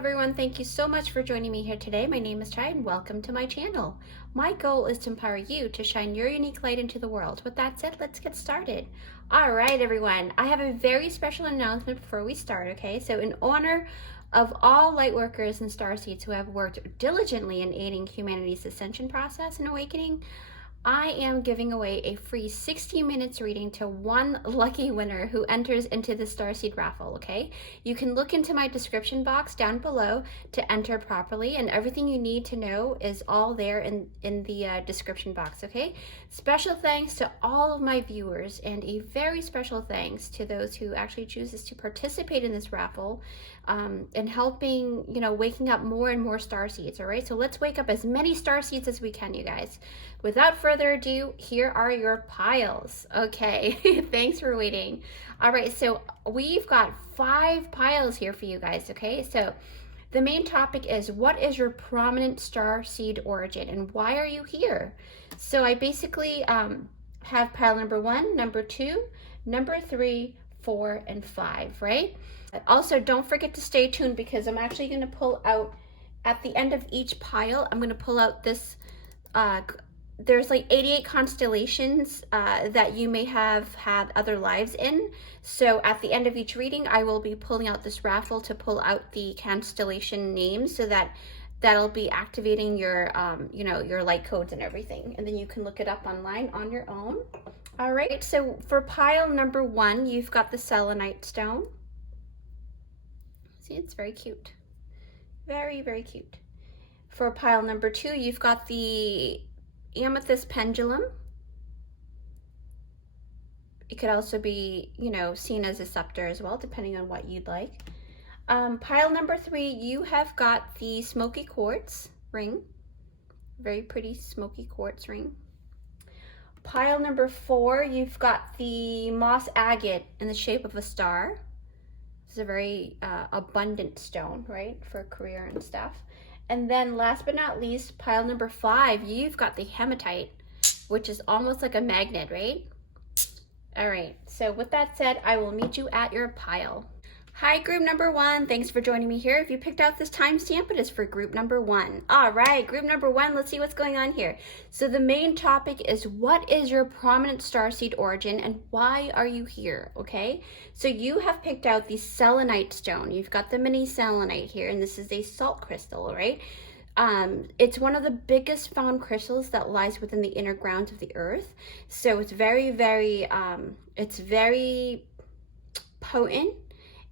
everyone, thank you so much for joining me here today. My name is Chai and welcome to my channel. My goal is to empower you to shine your unique light into the world. With that said, let's get started. All right, everyone, I have a very special announcement before we start, okay? So in honor of all light workers and starseeds who have worked diligently in aiding humanity's ascension process and awakening, I am giving away a free 60 minutes reading to one lucky winner who enters into the Starseed raffle, okay? You can look into my description box down below to enter properly, and everything you need to know is all there in the description box, okay? Special thanks to all of my viewers, and a very special thanks to those who actually chooses to participate in this raffle and helping, waking up more and more starseeds, all right? So let's wake up as many starseeds as we can, you guys. Without further ado, here are your piles. Okay, thanks for waiting. All right, so we've got 5 piles here for you guys, okay? So the main topic is, what is your prominent starseed origin and why are you here? So I basically have pile number 1, number 2, number 3, 4, and 5, right? Also, don't forget to stay tuned because I'm actually gonna pull out, at the end of each pile, I'm gonna pull out this, there's like 88 constellations that you may have had other lives in. So at the end of each reading, I will be pulling out this raffle to pull out the constellation names so that that'll be activating your, your light codes and everything. And then you can look it up online on your own. All right, so for pile number 1, you've got the selenite stone. See, it's very cute. Very, very cute. For pile number 2, you've got the amethyst pendulum. It could also be, seen as a scepter as well, depending on what you'd like. Pile number 3, you have got the smoky quartz ring. Very pretty smoky quartz ring. Pile number 4, you've got the moss agate in the shape of a star. It's a very abundant stone, right, for career and stuff. And then last but not least, pile number 5, you've got the hematite, which is almost like a magnet, right? All right, so with that said, I will meet you at your pile. Hi, group number 1. Thanks for joining me here. If you picked out this timestamp, it is for group number 1. All right, group number 1, let's see what's going on here. So the main topic is, what is your prominent starseed origin and why are you here, okay? So you have picked out the selenite stone. You've got the mini selenite here, and this is a salt crystal, right? It's one of the biggest found crystals that lies within the inner grounds of the earth. So it's very, very, it's very potent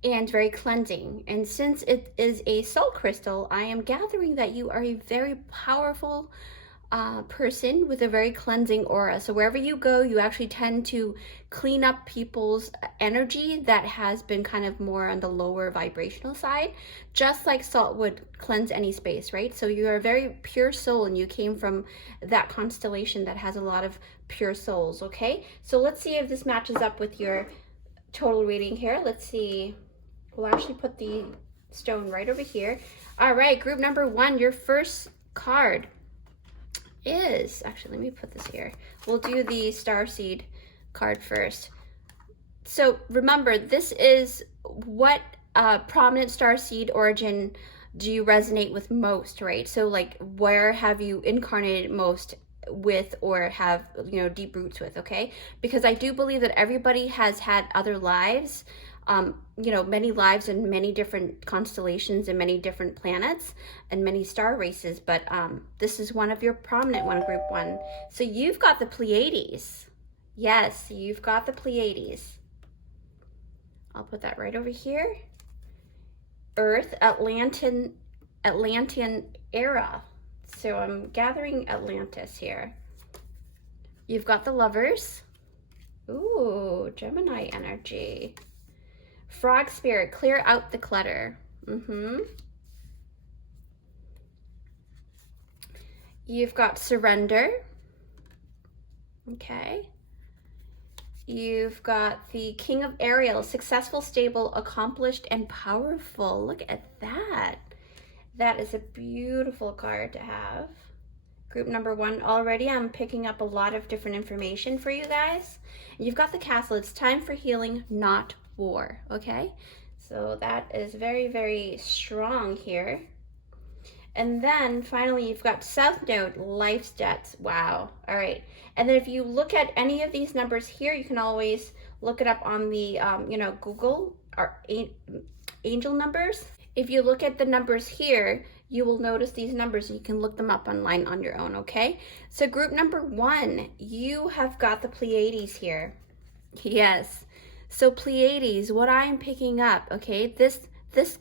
and very cleansing. And since it is a salt crystal, I am gathering that you are a very powerful person with a very cleansing aura. So wherever you go, you actually tend to clean up people's energy that has been kind of more on the lower vibrational side, just like salt would cleanse any space, right? So you are a very pure soul and you came from that constellation that has a lot of pure souls, okay? So let's see if this matches up with your total reading here. Let's see. We'll actually put the stone right over here. All right, group number 1, your first card is, actually, let me put this here. We'll do the starseed card first. So remember, this is what prominent starseed origin do you resonate with most, right? So like, where have you incarnated most with or have, deep roots with, okay? Because I do believe that everybody has had other lives, many lives in many different constellations and many different planets and many star races, but this is one of your prominent one, group 1. So you've got the Pleiades. Yes, you've got the Pleiades. I'll put that right over here. Earth, Atlantean era. So I'm gathering Atlantis here. You've got the Lovers. Ooh, Gemini energy. Frog spirit, clear out the clutter. You've got surrender. Okay. You've got the King of Ariel, successful, stable, accomplished, and powerful. Look at that. That is a beautiful card to have. Group number 1, already I'm picking up a lot of different information for you guys. You've got the Castle. It's time for healing, not war, okay? So that is very, very strong here. And then finally, you've got South Node, Life's Debts. Wow. All right. And then if you look at any of these numbers here, you can always look it up on the, Google or angel numbers. If you look at the numbers here, you will notice these numbers and you can look them up online on your own, okay? So group number 1, you have got the Pleiades here. Yes. So Pleiades, what I'm picking up, okay, this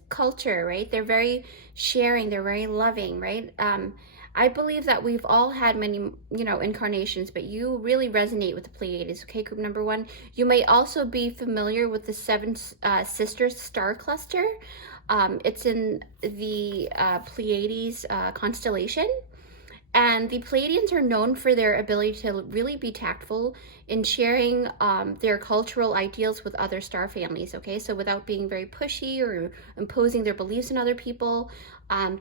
culture, right? They're very sharing, they're very loving, right? I believe that we've all had many, incarnations, but you really resonate with the Pleiades, okay, group number 1. You may also be familiar with the Seven Sisters star cluster. It's in the Pleiades constellation. And the Pleiadians are known for their ability to really be tactful in sharing their cultural ideals with other star families, okay? So without being very pushy or imposing their beliefs on other people,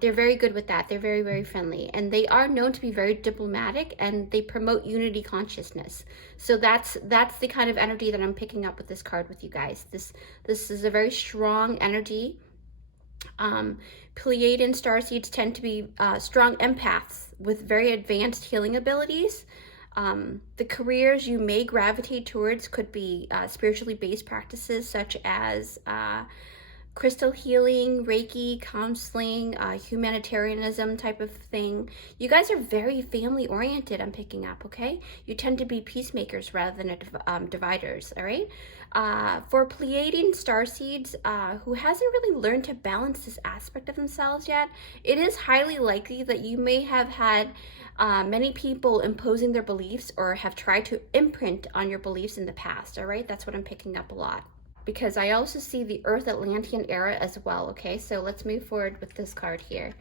they're very good with that. They're very, very friendly. And they are known to be very diplomatic, and they promote unity consciousness. So that's the kind of energy that I'm picking up with this card with you guys. This is a very strong energy. Pleiadian starseeds tend to be strong empaths with very advanced healing abilities. The careers you may gravitate towards could be spiritually based practices such as crystal healing, Reiki, counseling, humanitarianism type of thing. You guys are very family oriented, I'm picking up, okay? You tend to be peacemakers rather than dividers, all right? For Pleiadian starseeds who hasn't really learned to balance this aspect of themselves yet, it is highly likely that you may have had many people imposing their beliefs or have tried to imprint on your beliefs in the past, all right? That's what I'm picking up a lot. Because I also see the Earth Atlantean era as well, okay? So let's move forward with this card here.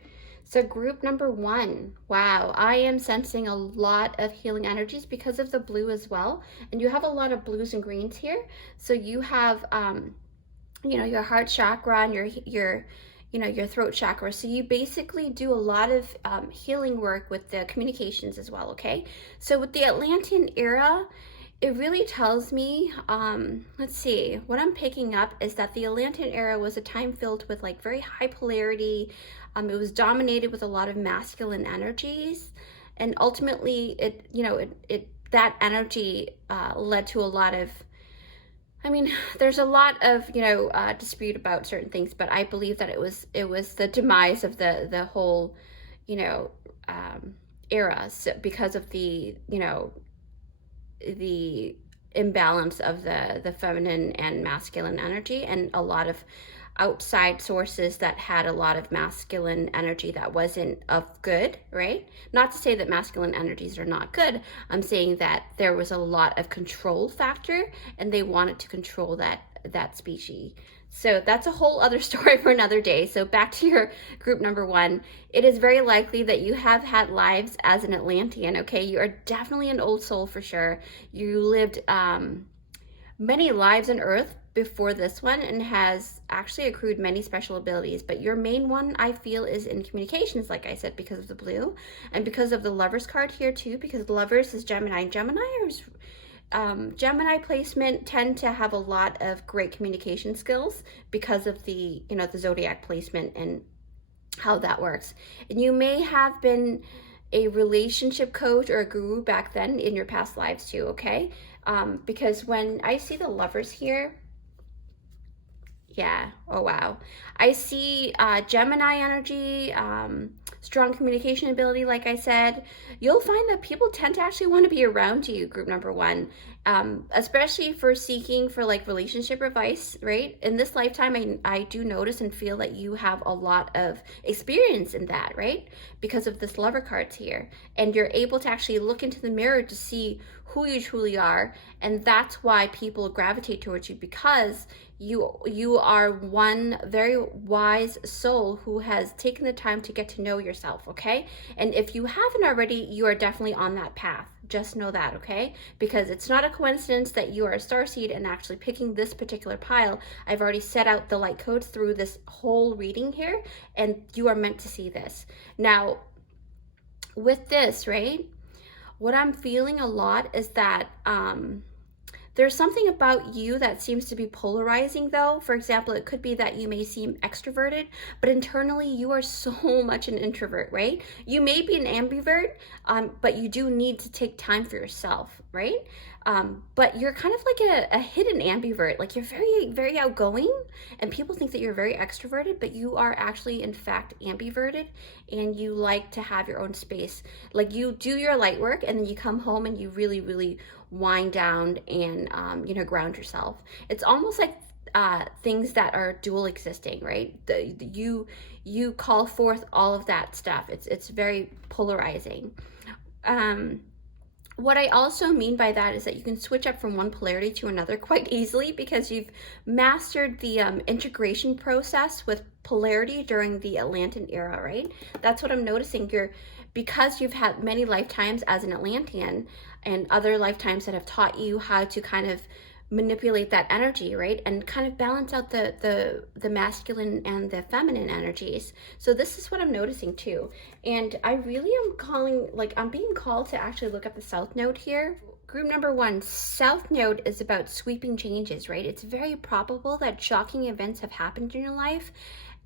So group number 1, wow, I am sensing a lot of healing energies because of the blue as well. And you have a lot of blues and greens here. So you have, your heart chakra and your throat chakra. So you basically do a lot of healing work with the communications as well, okay? So with the Atlantean era, it really tells me, let's see, what I'm picking up is that the Atlantean era was a time filled with like very high polarity. It was dominated with a lot of masculine energies, and ultimately that energy led to a lot of, there's a lot of dispute about certain things, but I believe that it was the demise of the whole era, so because of the imbalance of the feminine and masculine energy, and a lot of outside sources that had a lot of masculine energy that wasn't of good, right? Not to say that masculine energies are not good. I'm saying that there was a lot of control factor, and they wanted to control that species. So that's a whole other story for another day. So back to your group number 1. It is very likely that you have had lives as an Atlantean, okay? You are definitely an old soul for sure. You lived many lives on Earth before this one and has actually accrued many special abilities. But your main one, I feel, is in communications, like I said, because of the blue. And because of the Lovers card here too, because Lovers is Gemini. Gemini placement tend to have a lot of great communication skills because of the zodiac placement and how that works. And you may have been a relationship coach or a guru back then in your past lives too, okay? Because when I see the Lovers here, yeah, oh wow. I see Gemini energy, strong communication ability, like I said. You'll find that people tend to actually want to be around you, group number 1, especially for seeking for like relationship advice, right? In this lifetime, I do notice and feel that you have a lot of experience in that, right? Because of this Lover cards here. And you're able to actually look into the mirror to see who you truly are. And that's why people gravitate towards you, because you are one very wise soul who has taken the time to get to know yourself, okay? And if you haven't already, you are definitely on that path. Just know that, okay? Because it's not a coincidence that you are a starseed and actually picking this particular pile. I've already set out the light codes through this whole reading here, and you are meant to see this. Now, with this, right, what I'm feeling a lot is that There's something about you that seems to be polarizing though. For example, it could be that you may seem extroverted, but internally you are so much an introvert, right? You may be an ambivert, but you do need to take time for yourself, right? But you're kind of like a hidden ambivert. Like you're very, very outgoing, and people think that you're very extroverted, but you are actually, in fact, ambiverted, and you like to have your own space. Like you do your light work, and then you come home and you really, really wind down and ground yourself. It's almost like things that are dual existing, right? You call forth all of that stuff. It's very polarizing. What I also mean by that is that you can switch up from one polarity to another quite easily because you've mastered the integration process with polarity during the Atlantean era, right? That's what I'm noticing. Because you've had many lifetimes as an Atlantean and other lifetimes that have taught you how to kind of manipulate that energy, right? And kind of balance out the masculine and the feminine energies. So this is what I'm noticing too. And I really am I'm being called to actually look at the South Node here. Group number 1, South Node is about sweeping changes, right? It's very probable that shocking events have happened in your life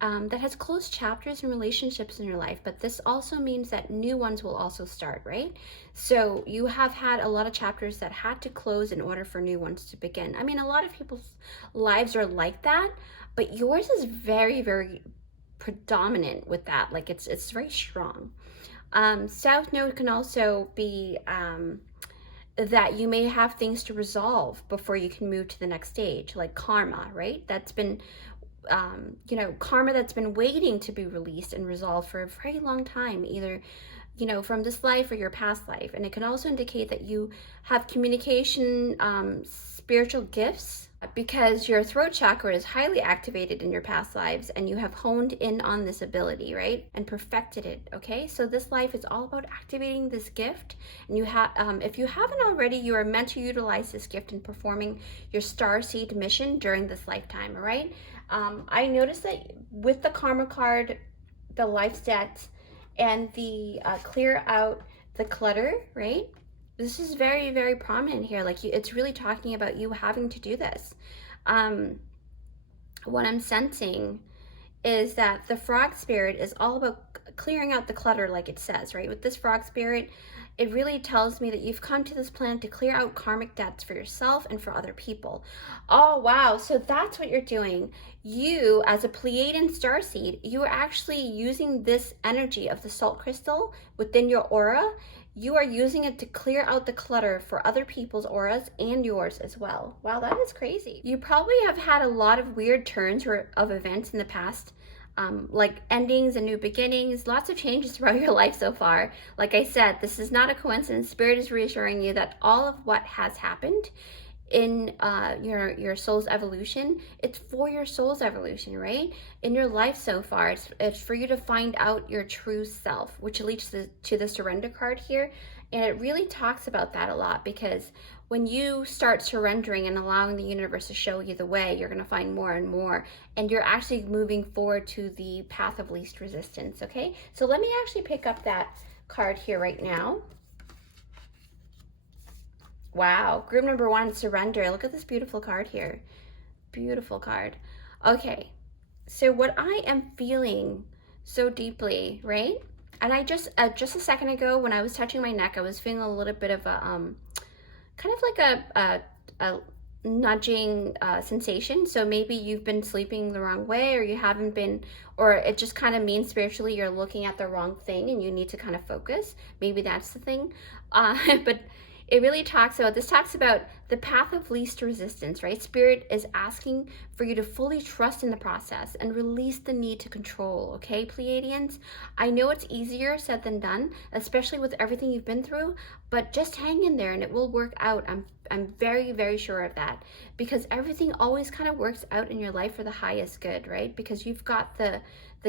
that has closed chapters and relationships in your life, but this also means that new ones will also start, right? So you have had a lot of chapters that had to close in order for new ones to begin. I mean, a lot of people's lives are like that, but yours is very, very predominant with that. Like it's very strong. South Node can also be that you may have things to resolve before you can move to the next stage, like karma, right? That's been karma that's been waiting to be released and resolved for a very long time, either, from this life or your past life. And it can also indicate that you have communication, spiritual gifts, because your throat chakra is highly activated in your past lives and you have honed in on this ability, right? And perfected it, okay? So this life is all about activating this gift. And you have, if you haven't already, you are meant to utilize this gift in performing your Starseed mission during this lifetime, all right? I noticed that with the karma card, the life stats, and the clear out the clutter, right? This is very, very prominent here. Like it's really talking about you having to do this. What I'm sensing is that the frog spirit is all about clearing out the clutter, like it says, right? With this frog spirit, it really tells me that you've come to this planet to clear out karmic debts for yourself and for other people. Oh, wow. So that's what you're doing. You, as a Pleiadian starseed, you are actually using this energy of the salt crystal within your aura. You are using it to clear out the clutter for other people's auras and yours as well. Wow, that is crazy. You probably have had a lot of weird turns of events in the past, like endings and new beginnings, lots of changes throughout your life so far. Like I said, this is not a coincidence. Spirit is reassuring you that all of what has happened in your soul's evolution, it's for your soul's evolution, right? In your life so far, it's for you to find out your true self, which leads to the surrender card here. And it really talks about that a lot, because when you start surrendering and allowing the universe to show you the way, you're going to find more and more, and you're actually moving forward to the path of least resistance, okay? So let me actually pick up that card here right now. Wow, group number 1, surrender. Look at this beautiful card here. Beautiful card. Okay, so what I am feeling so deeply, right? And I just a second ago when I was touching my neck, I was feeling a little bit of a kind of like a nudging sensation. So maybe you've been sleeping the wrong way, or you haven't been, or it just kind of means spiritually you're looking at the wrong thing and you need to kind of focus. Maybe that's the thing. But it really talks about the path of least resistance, right? Spirit is asking for you to fully trust in the process and release the need to control, okay, Pleiadians? I know it's easier said than done, especially with everything you've been through, but just hang in there and it will work out. I'm very, very sure of that, because everything always kind of works out in your life for the highest good, right? Because you've got the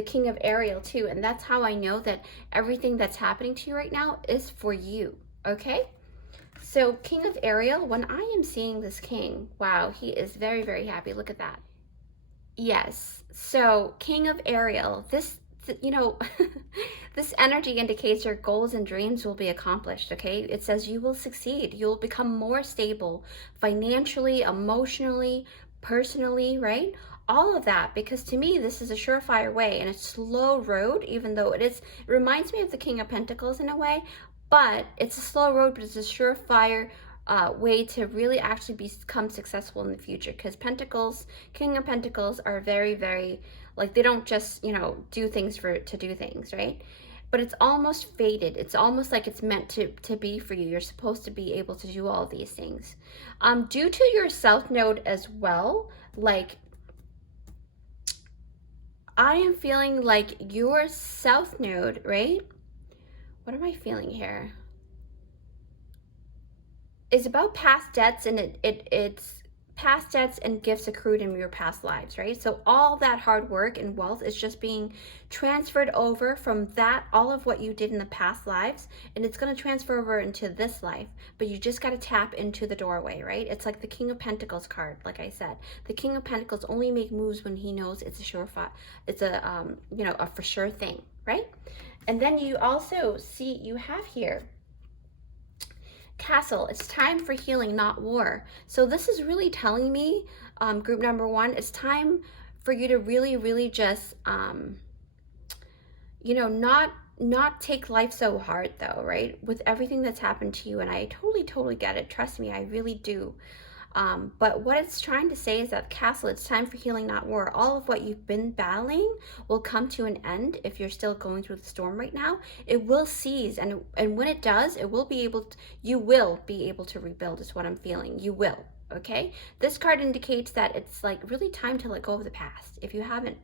King of Ariel too, and that's how I know that everything that's happening to you right now is for you, okay? So King of Ariel, when I am seeing this king, wow, he is very, very happy. Look at that. Yes, so King of Ariel, you know, this energy indicates your goals and dreams will be accomplished, okay? It says you will succeed. You'll become more stable financially, emotionally, personally, right? All of that, because to me, this is a surefire way and a slow road, even though it reminds me of the King of Pentacles in a way, but it's a slow road, but it's a surefire way to really actually become successful in the future, because Pentacles, King of Pentacles are very, very, like, they don't just, you know, do things to do things, right? But it's almost fated. It's almost like it's meant to be for you. You're supposed to be able to do all these things. Due to your South Node as well, like, I am feeling like your South Node, right? What am I feeling here? It's about past debts, and it's past debts and gifts accrued in your past lives, right? So all that hard work and wealth is just being transferred over from that, all of what you did in the past lives, and it's going to transfer over into this life, but you just got to tap into the doorway, right? It's like the King of Pentacles card. Like I said, the King of Pentacles only make moves when he knows it's a surefire, it's a you know, a for sure thing, right? And then you also see, you have here Castle. It's time for healing, not war. So this is really telling me, group number one, it's time for you to really, really just, you know, not take life so hard though, right? With everything that's happened to you. And I totally get it. Trust me, I really do. But what it's trying to say is that Castle, it's time for healing, not war. All of what you've been battling will come to an end. If you're still going through the storm right now, it will cease, and when it does, it will be able to, you will be able to rebuild, is what I'm feeling. You will. Okay, this card indicates that it's like really time to let go of the past. If you haven't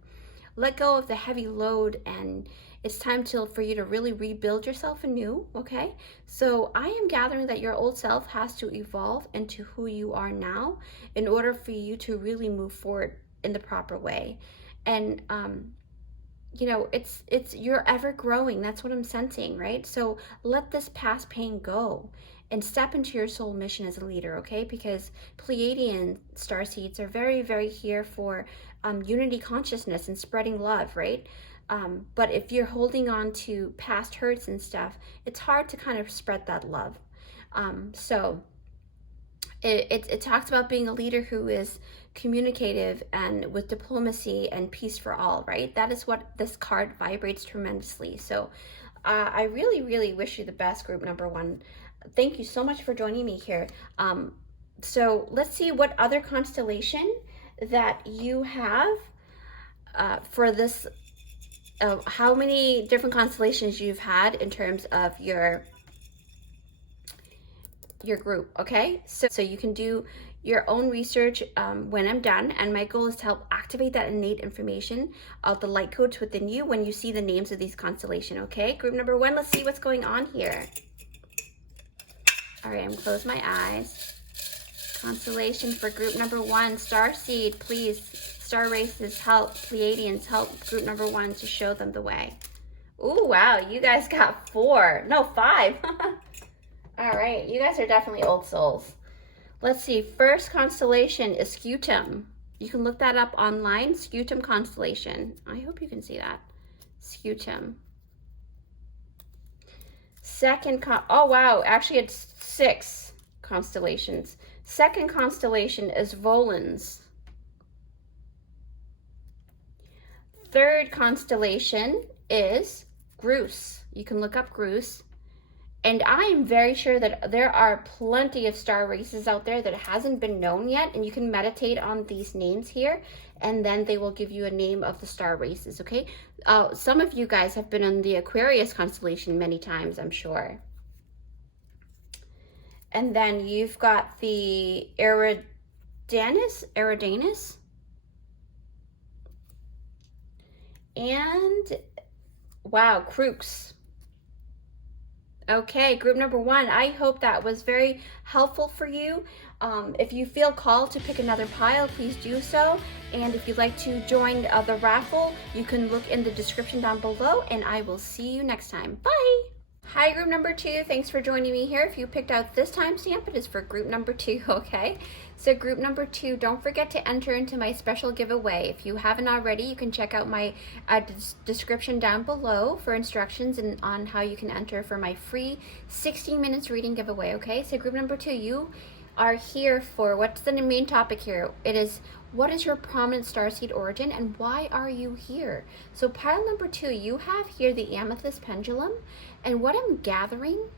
let go of the heavy load, and it's time for you to really rebuild yourself anew, okay? So I am gathering that your old self has to evolve into who you are now in order for you to really move forward in the proper way. And, you know, you're ever growing. That's what I'm sensing, right? So let this past pain go and step into your soul mission as a leader, okay? Because Pleiadian starseeds are very, very here for unity consciousness and spreading love, right? But if you're holding on to past hurts and stuff, it's hard to kind of spread that love. So it talks about being a leader who is communicative and with diplomacy and peace for all, right? That is what this card vibrates tremendously. So I really, really wish you the best, group number one. Thank you so much for joining me here. So let's see what other constellation that you have for this, how many different constellations you've had in terms of your group, okay? So you can do your own research when I'm done, and my goal is to help activate that innate information of the light codes within you when you see the names of these constellations, okay? Group number one, let's see what's going on here. All right, I'm gonna close my eyes. Constellation for group number one, Starseed, please. Star races, help. Pleiadians, help group number one to show them the way. Ooh, wow, you guys got 4. No, 5. All right, you guys are definitely old souls. Let's see, first constellation is Scutum. You can look that up online, Scutum constellation. I hope you can see that. Scutum. Second, oh wow, actually it's 6 constellations. Second constellation is Volans. Third constellation is Grus. You can look up Grus. And I am very sure that there are plenty of star races out there that hasn't been known yet, and you can meditate on these names here, and then they will give you a name of the star races, okay? Some of you guys have been on the Aquarius constellation many times, I'm sure. And then you've got the Eridanus, and wow, Crux. Okay, group number one, I hope that was very helpful for you. If you feel called to pick another pile, please do so. And if you'd like to join the raffle, you can look in the description down below, and I will see you next time. Bye. Hi, group number 2. Thanks for joining me here. If you picked out this timestamp, it is for group number 2, okay? So group number 2, don't forget to enter into my special giveaway. If you haven't already, you can check out my description down below for instructions and on how you can enter for my free 16 minutes reading giveaway, okay? So group number 2, you are here for, what's the main topic here? It is, what is your prominent starseed origin and why are you here? So pile number 2, you have here the amethyst pendulum, and what I'm gathering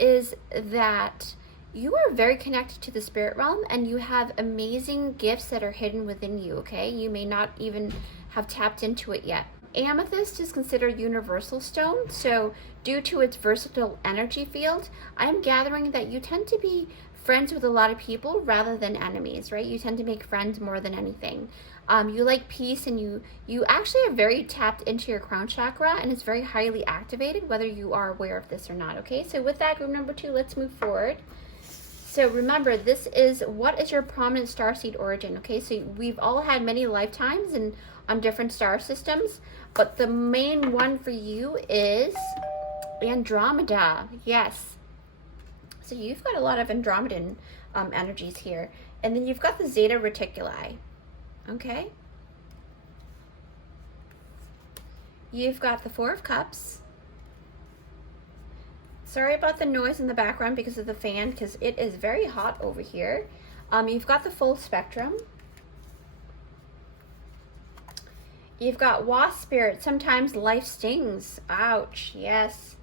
is that you are very connected to the spirit realm and you have amazing gifts that are hidden within you, okay? You may not even have tapped into it yet. Amethyst is considered universal stone, so due to its versatile energy field, I'm gathering that you tend to be friends with a lot of people rather than enemies, right? You tend to make friends more than anything. You like peace, and you actually are very tapped into your crown chakra, and it's very highly activated, whether you are aware of this or not, okay? So with that, group number 2, let's move forward. So remember, this is, what is your prominent starseed origin, okay? So we've all had many lifetimes and on different star systems, but the main one for you is Andromeda, yes. So you've got a lot of Andromedan energies here. And then you've got the Zeta Reticuli, okay? You've got the Four of Cups. Sorry about the noise in the background because of the fan, because it is very hot over here. You've got the Full Spectrum. You've got Wasp Spirit. Sometimes life stings. Ouch, yes.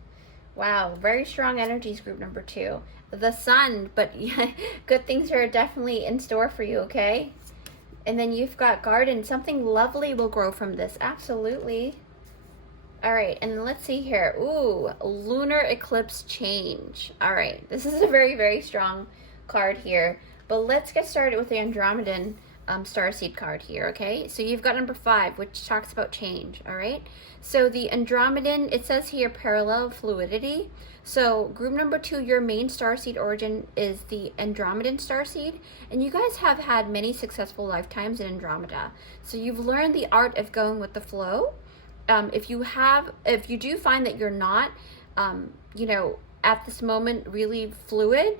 Wow, very strong energies, group number 2. The Sun, but yeah, good things are definitely in store for you, okay? And then you've got Garden. Something lovely will grow from this, absolutely. All right, and then let's see here. Ooh, Lunar Eclipse Change. All right, this is a very, very strong card here. But let's get started with the Andromedan starseed card here, okay? So you've got number 5, which talks about change, all right? So the Andromedan, it says here parallel fluidity. So group number 2, your main starseed origin is the Andromedan starseed, and you guys have had many successful lifetimes in Andromeda. So you've learned the art of going with the flow. If you do find that you're not, you know, at this moment really fluid,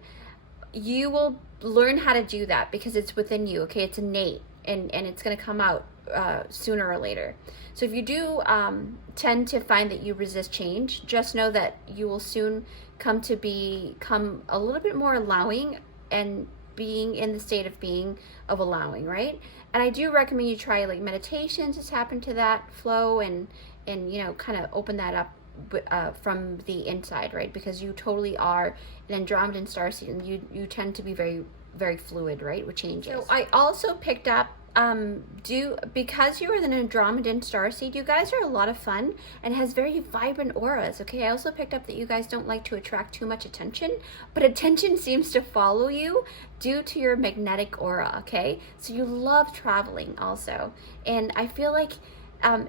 you will learn how to do that because it's within you, okay? It's innate, and it's going to come out sooner or later. So if you do tend to find that you resist change, just know that you will soon come to become a little bit more allowing and being in the state of being of allowing, right? And I do recommend you try like meditation to tap into that flow and you know, kind of open that up from the inside, right? Because you totally are an Andromedan starseed, and you tend to be very, very fluid, right, with changes. So I also picked up because you are the Andromedan starseed, you guys are a lot of fun and has very vibrant auras, okay? I also picked up that you guys don't like to attract too much attention, but attention seems to follow you due to your magnetic aura, okay? So you love traveling also, and I feel like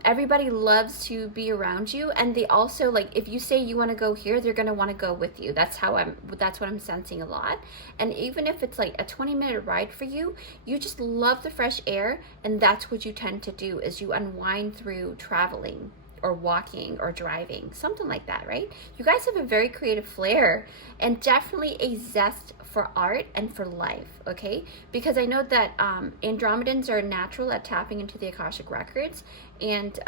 everybody loves to be around you, and they also, like, if you say you want to go here, they're going to want to go with you. That's what I'm sensing a lot. And even if it's like a 20-minute ride for you, you just love the fresh air, and that's what you tend to do, is you unwind through traveling or walking or driving, something like that, right? You guys have a very creative flair and definitely a zest for art and for life, okay? Because I know that Andromedans are natural at tapping into the Akashic Records, and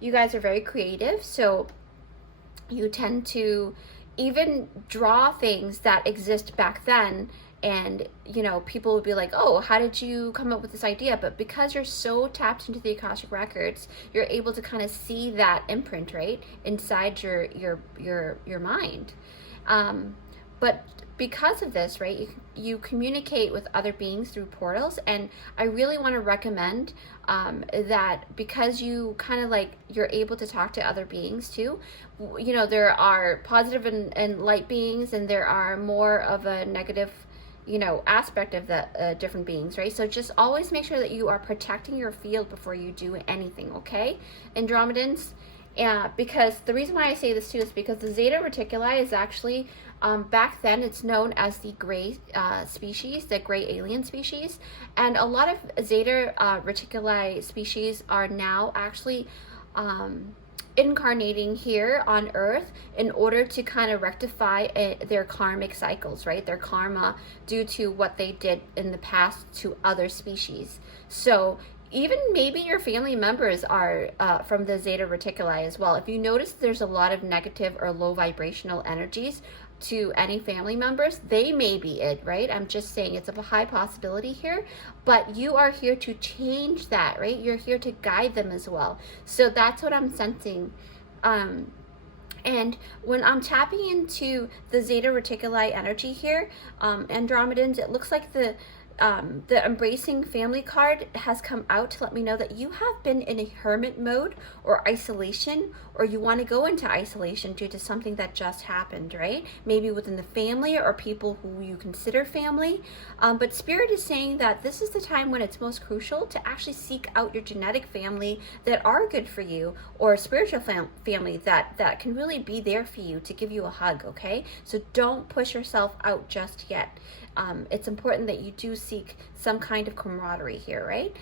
you guys are very creative, so you tend to even draw things that exist back then, and you know, people would be like, oh, how did you come up with this idea? But because you're so tapped into the Akashic Records, you're able to kind of see that imprint, right, inside your mind. But because of this, right, you communicate with other beings through portals, and I really want to recommend that because you kind of like, you're able to talk to other beings too. You know, there are positive and light beings, and there are more of a negative, you know, aspect of the different beings, right? So just always make sure that you are protecting your field before you do anything, okay, Andromedans? Because the reason why I say this too is because the Zeta Reticuli is actually, back then it's known as the gray species, the gray alien species, and a lot of Zeta Reticuli species are now actually incarnating here on earth in order to kind of rectify their karmic cycles, right? Their karma due to what they did in the past to other species. So even maybe your family members are from the Zeta Reticuli as well. If you notice there's a lot of negative or low vibrational energies to any family members, they may be it, right? I'm just saying it's a high possibility here, but you are here to change that, right? You're here to guide them as well. So that's what I'm sensing. And when I'm tapping into the Zeta Reticuli energy here, Andromedans, it looks like the embracing family card has come out to let me know that you have been in a hermit mode or isolation, or you want to go into isolation due to something that just happened, right? Maybe within the family or people who you consider family. But Spirit is saying that this is the time when it's most crucial to actually seek out your genetic family that are good for you, or spiritual family that can really be there for you to give you a hug, okay? So don't push yourself out just yet. It's important that you do seek some kind of camaraderie here, right?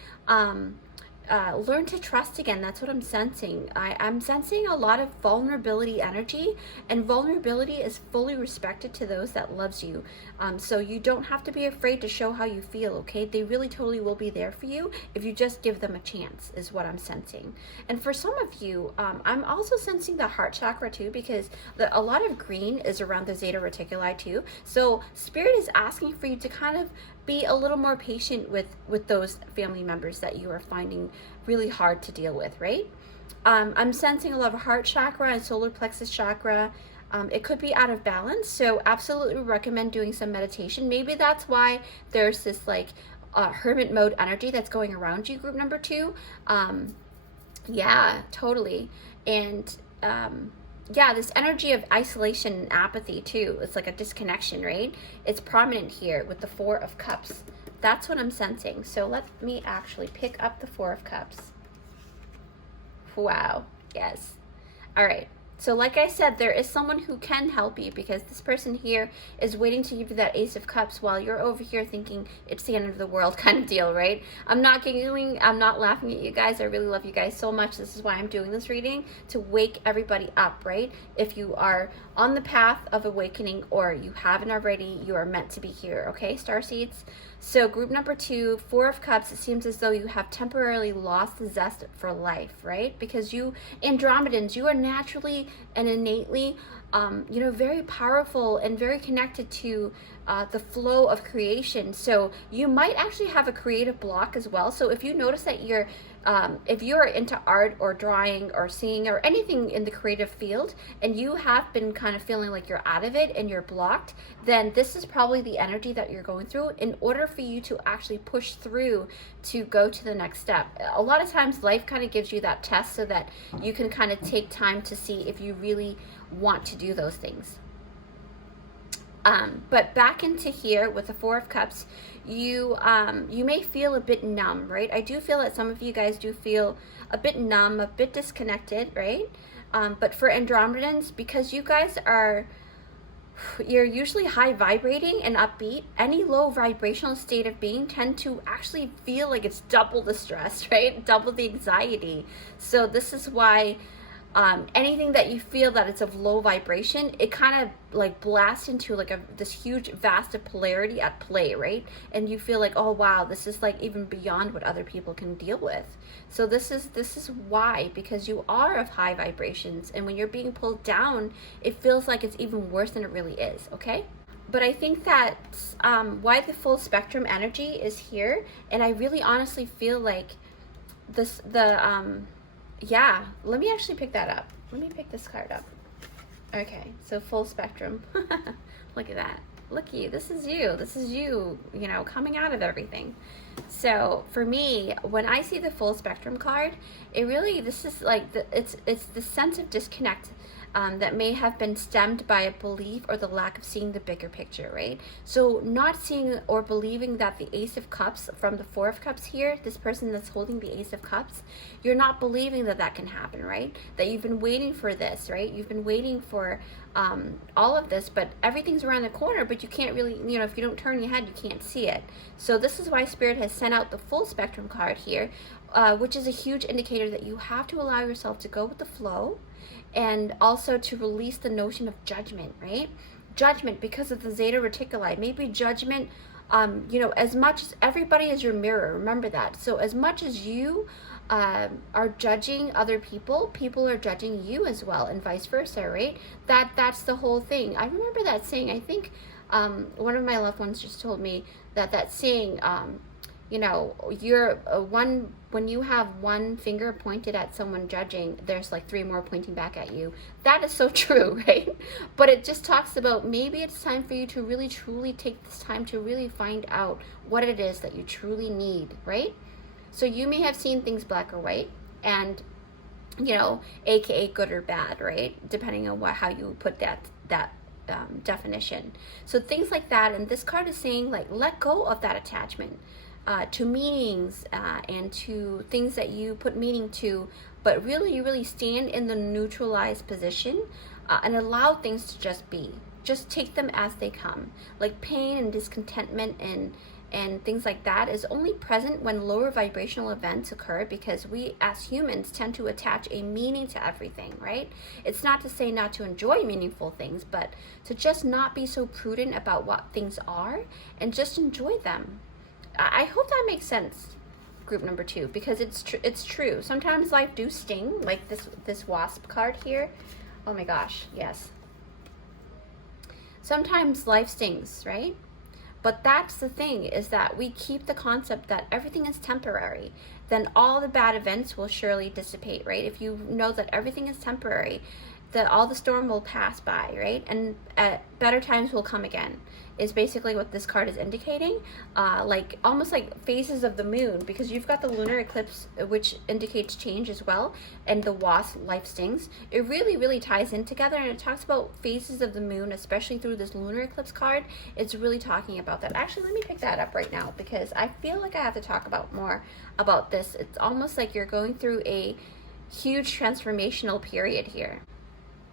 Learn to trust again. That's what I'm sensing. I'm sensing a lot of vulnerability energy, and vulnerability is fully respected to those that loves you. So you don't have to be afraid to show how you feel, okay? They really totally will be there for you if you just give them a chance, is what I'm sensing. And for some of you, I'm also sensing the heart chakra too, because a lot of green is around the Zeta Reticuli too. So Spirit is asking for you to kind of be a little more patient with those family members that you are finding really hard to deal with, right? I'm sensing a lot of heart chakra and solar plexus chakra. It could be out of balance, so absolutely recommend doing some meditation. Maybe that's why there's this like hermit mode energy that's going around you, group number 2. Yeah, totally. And yeah, this energy of isolation and apathy too. It's like a disconnection, right? It's prominent here with the 4 of Cups. That's what I'm sensing. So let me actually pick up the 4 of Cups. Wow. Yes. All right. So like I said, there is someone who can help you, because this person here is waiting to give you that Ace of Cups while you're over here thinking it's the end of the world kind of deal, right? I'm not giggling. I'm not laughing at you guys. I really love you guys so much. This is why I'm doing this reading, to wake everybody up, right? If you are on the path of awakening or you haven't already, you are meant to be here, okay, Starseeds? So group number 2, 4 of Cups, it seems as though you have temporarily lost the zest for life, right? Because you, Andromedans, you are naturally and innately, you know, very powerful and very connected to the flow of creation. So you might actually have a creative block as well. So if you notice that you're, if you're into art or drawing or singing or anything in the creative field, and you have been kind of feeling like you're out of it and you're blocked, then this is probably the energy that you're going through in order for you to actually push through to go to the next step. A lot of times life kind of gives you that test so that you can kind of take time to see if you really want to do those things. But back into here with the 4 of Cups, you may feel a bit numb, right? I do feel that some of you guys do feel a bit numb, a bit disconnected, right? But for Andromedans, because you guys you're usually high vibrating and upbeat, any low vibrational state of being tend to actually feel like it's double the stress, right? Double the anxiety. So this is why anything that you feel that it's of low vibration, it kind of like blasts into like this huge vast of polarity at play, right? And you feel like, oh wow, this is like even beyond what other people can deal with. So this is why, because you are of high vibrations, and when you're being pulled down, it feels like it's even worse than it really is, okay? But I think that's why the full spectrum energy is here, and I really honestly feel like yeah, let me actually pick that up. Let me pick this card up. Okay, so full spectrum. Look at that. Look at you. This is you. This is you, you know, coming out of everything. So for me, when I see the full spectrum card, it really, this is like, it's the sense of disconnect that may have been stemmed by a belief or the lack of seeing the bigger picture, right? So not seeing or believing that the Ace of Cups from the 4 of Cups here, this person that's holding the Ace of Cups, you're not believing that that can happen, right? That you've been waiting for this, right? You've been waiting for all of this, but everything's around the corner, but you can't really, you know, if you don't turn your head, you can't see it. So this is why Spirit has sent out the full spectrum card here. which is a huge indicator that you have to allow yourself to go with the flow, and also to release the notion of judgment, right? Judgment because of the zeta reticuli. Maybe judgment, you know, as much as everybody is your mirror, remember that. So as much as you are judging other people, people are judging you as well, and vice versa, right? That's the whole thing. I remember that saying. I think one of my loved ones just told me that saying, you know, you're when you have one finger pointed at someone judging, there's like 3 more pointing back at you. That is so true, right? But it just talks about maybe it's time for you to really truly take this time to really find out what it is that you truly need, right? So you may have seen things black or white, and, you know, aka good or bad, right? Depending on how you put that definition. So things like that, and this card is saying, like, let go of that attachment to meanings and to things that you put meaning to, but really stand in the neutralized position and allow things to just be. Just take them as they come. Like pain and discontentment and things like that is only present when lower vibrational events occur, because we as humans tend to attach a meaning to everything, right? It's not to say not to enjoy meaningful things, but to just not be so prudent about what things are and just enjoy them. I hope that makes sense, group number 2, because it's true. Sometimes life do sting, like this wasp card here. Oh my gosh, yes. Sometimes life stings, right? But that's the thing, is that we keep the concept that everything is temporary. Then all the bad events will surely dissipate, right? If you know that everything is temporary, that all the storm will pass by, right? And better times will come again, is basically what this card is indicating. Like almost like phases of the moon, because you've got the lunar eclipse, which indicates change as well, and the wasp, life stings. It really ties in together, and it talks about phases of the moon, especially through this lunar eclipse card. It's really talking about that. Actually, let me pick that up right now, because I feel like I have to talk about more about this. It's almost like you're going through a huge transformational period here.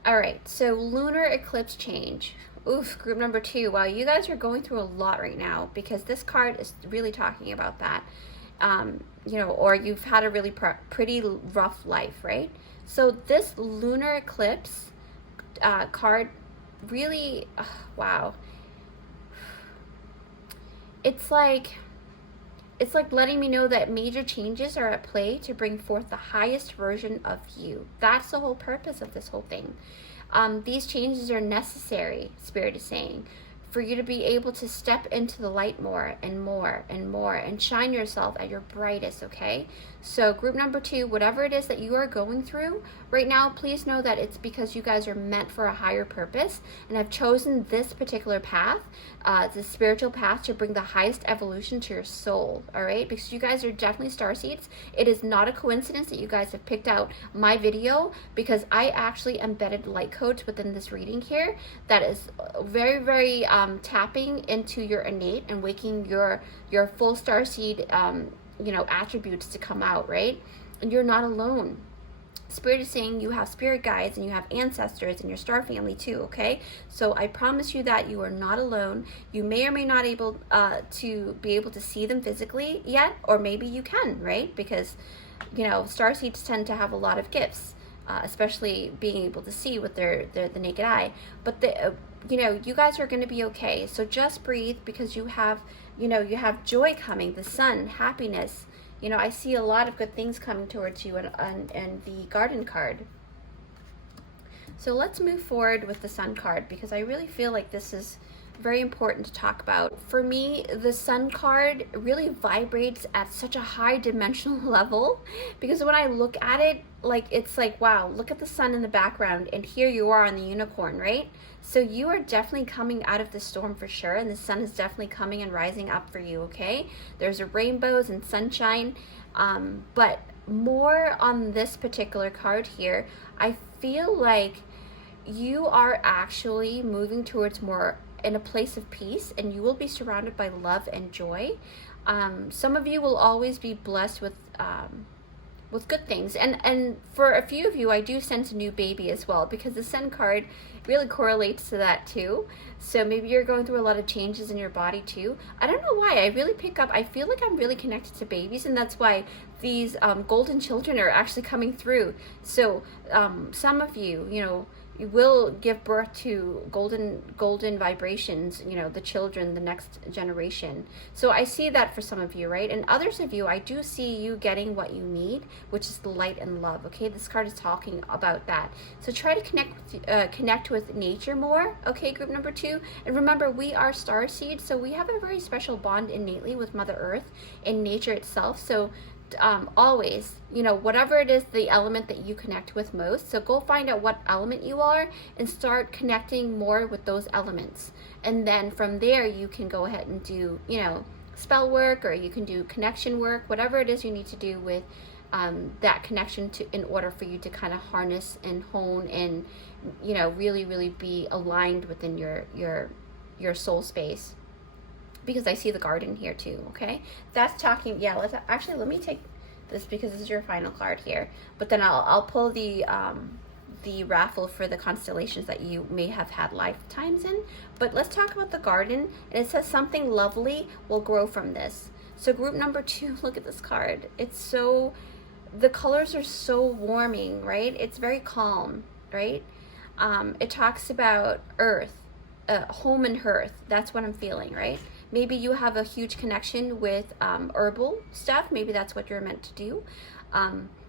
All right, so lunar eclipse change. Oof, group number 2. Wow, you guys are going through a lot right now, because this card is really talking about that. You know, or you've had a really pretty rough life, right? So this lunar eclipse card really, wow. It's like letting me know that major changes are at play to bring forth the highest version of you. That's the whole purpose of this whole thing. These changes are necessary, Spirit is saying, for you to be able to step into the light more and more and more and shine yourself at your brightest, okay? So group number 2, whatever it is that you are going through right now, please know that it's because you guys are meant for a higher purpose and have chosen this particular path, the spiritual path, to bring the highest evolution to your soul, all right? Because you guys are definitely starseeds. It is not a coincidence that you guys have picked out my video, because I actually embedded light codes within this reading here that is very tapping into your innate and waking your full starseed you know, attributes to come out, right? And you're not alone. Spirit is saying you have spirit guides and you have ancestors and your star family too, okay? So I promise you that you are not alone. You may or may not able to be able to see them physically yet, or maybe you can, right? Because, you know, starseeds tend to have a lot of gifts, especially being able to see with the naked eye. But you know, you guys are going to be okay. So just breathe, because you have, you know, you have joy coming, the sun, happiness. You know, I see a lot of good things coming towards you and the garden card. So let's move forward with the sun card, because I really feel like this is very important to talk about. For me, the sun card really vibrates at such a high dimensional level, because when I look at it, like, it's like, wow, look at the sun in the background, and here you are on the unicorn, right? So you are definitely coming out of the storm for sure, and the sun is definitely coming and rising up for you, okay? There's rainbows and sunshine, but more on this particular card here, I feel like you are actually moving towards more in a place of peace, and you will be surrounded by love and joy. Some of you will always be blessed with with good things. And for a few of you, I do sense a new baby as well, because the Sun card really correlates to that too. So maybe you're going through a lot of changes in your body too. I don't know why, I really pick up, I feel like I'm really connected to babies, and that's why these golden children are actually coming through. So some of you, you know, you will give birth to golden vibrations, you know, the children, the next generation. So I see that for some of you, right? And others of you, I do see you getting what you need, which is the light and love. Okay, this card is talking about that. So try to connect with nature more. Okay, group number 2. And remember, we are starseed, so we have a very special bond innately with Mother Earth and nature itself. So always, you know, whatever it is, the element that you connect with most, so go find out what element you are and start connecting more with those elements, and then from there you can go ahead and do, you know, spell work, or you can do connection work, whatever it is you need to do with that connection to, in order for you to kind of harness and hone and, you know, really be aligned within your soul space. Because I see the garden here too. Okay, that's talking. Yeah, let me take this, because this is your final card here, but then I'll pull the raffle for the constellations that you may have had lifetimes in. But let's talk about the garden, and it says something lovely will grow from this. So group number 2, look at this card. It's so, the colors are so warming, right? It's very calm, right? It talks about earth, home and hearth. That's what I'm feeling, right? Maybe you have a huge connection with herbal stuff. Maybe that's what you're meant to do.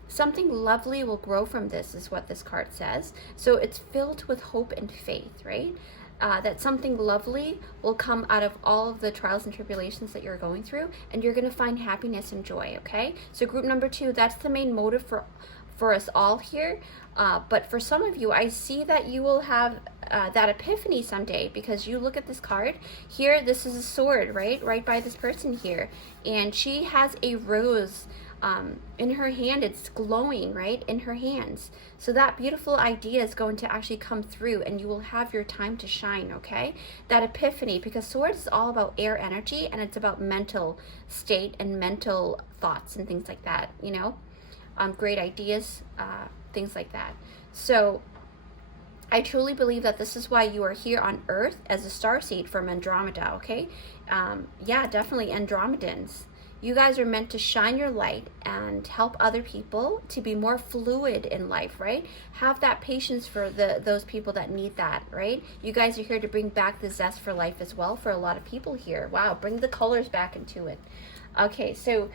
Something lovely will grow from this is what this card says. So it's filled with hope and faith, right? That something lovely will come out of all of the trials and tribulations that you're going through, and you're going to find happiness and joy, okay? So group number 2, that's the main motive for us all here. But for some of you, I see that you will have that epiphany someday, because you look at this card here. This is a sword, right by this person here, and she has a rose in her hand. It's glowing, right, in her hands. So that beautiful idea is going to actually come through, and you will have your time to shine, okay? That epiphany, because swords is all about air energy, and it's about mental state and mental thoughts and things like that, you know, great ideas, things like that. So I truly believe that this is why you are here on Earth as a starseed from Andromeda, okay? Yeah, definitely Andromedans. You guys are meant to shine your light and help other people to be more fluid in life, right? Have that patience for those people that need that, right? You guys are here to bring back the zest for life as well for a lot of people here. Wow, bring the colors back into it. Okay, so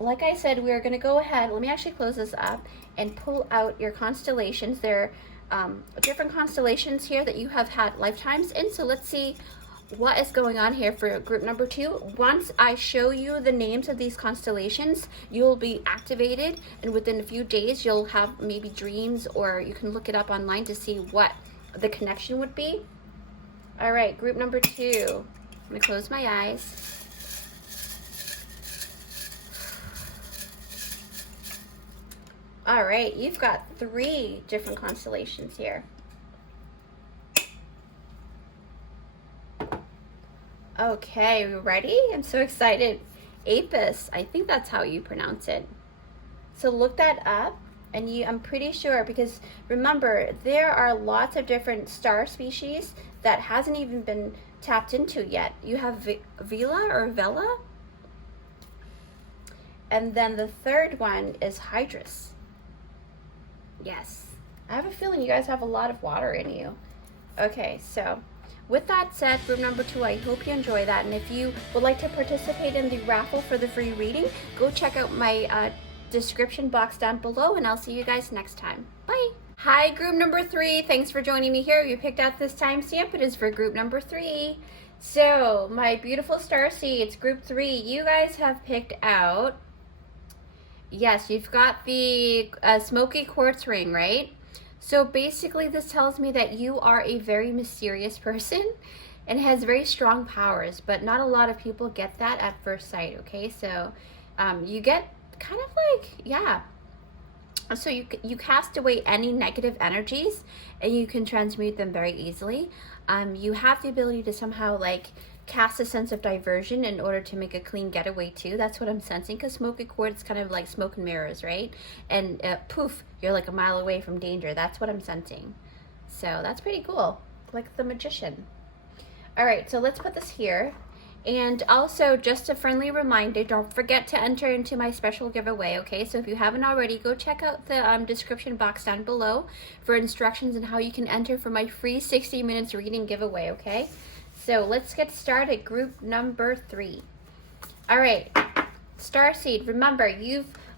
like I said, we are going to go ahead. Let me actually close this up and pull out your constellations. There are different constellations here that you have had lifetimes in. So let's see what is going on here for group number 2. Once I show you the names of these constellations, you'll be activated, and within a few days you'll have maybe dreams, or you can look it up online to see what the connection would be. All right, group number 2. I'm going to close my eyes. All right, you've got 3 different constellations here. Okay, we ready? I'm so excited. Apis, I think that's how you pronounce it. So look that up, and I'm pretty sure, because remember, there are lots of different star species that hasn't even been tapped into yet. You have Vela, and then the third one is Hydrus. Yes, I have a feeling you guys have a lot of water in you. Okay, so with that said, group number 2, I hope you enjoy that. And if you would like to participate in the raffle for the free reading, go check out my description box down below, and I'll see you guys next time. Bye. Hi, group number 3. Thanks for joining me here. You picked out this timestamp. It is for group number 3. So, my beautiful starseeds, group 3, you guys have picked out, yes, you've got the smoky quartz ring, right? So basically this tells me that you are a very mysterious person and has very strong powers, but not a lot of people get that at first sight, okay? So you get kind of like, yeah. So you cast away any negative energies, and you can transmute them very easily. You have the ability to somehow like cast a sense of diversion in order to make a clean getaway too. That's what I'm sensing, because smoky quartz is kind of like smoke and mirrors, right? And poof, you're like a mile away from danger. That's what I'm sensing. So that's pretty cool, like the magician. All right, so let's put this here. And also, just a friendly reminder, don't forget to enter into my special giveaway, okay? So if you haven't already, go check out the description box down below for instructions on how you can enter for my free 60 minutes reading giveaway, okay? So let's get started. Group number 3. All right, Starseed, remember,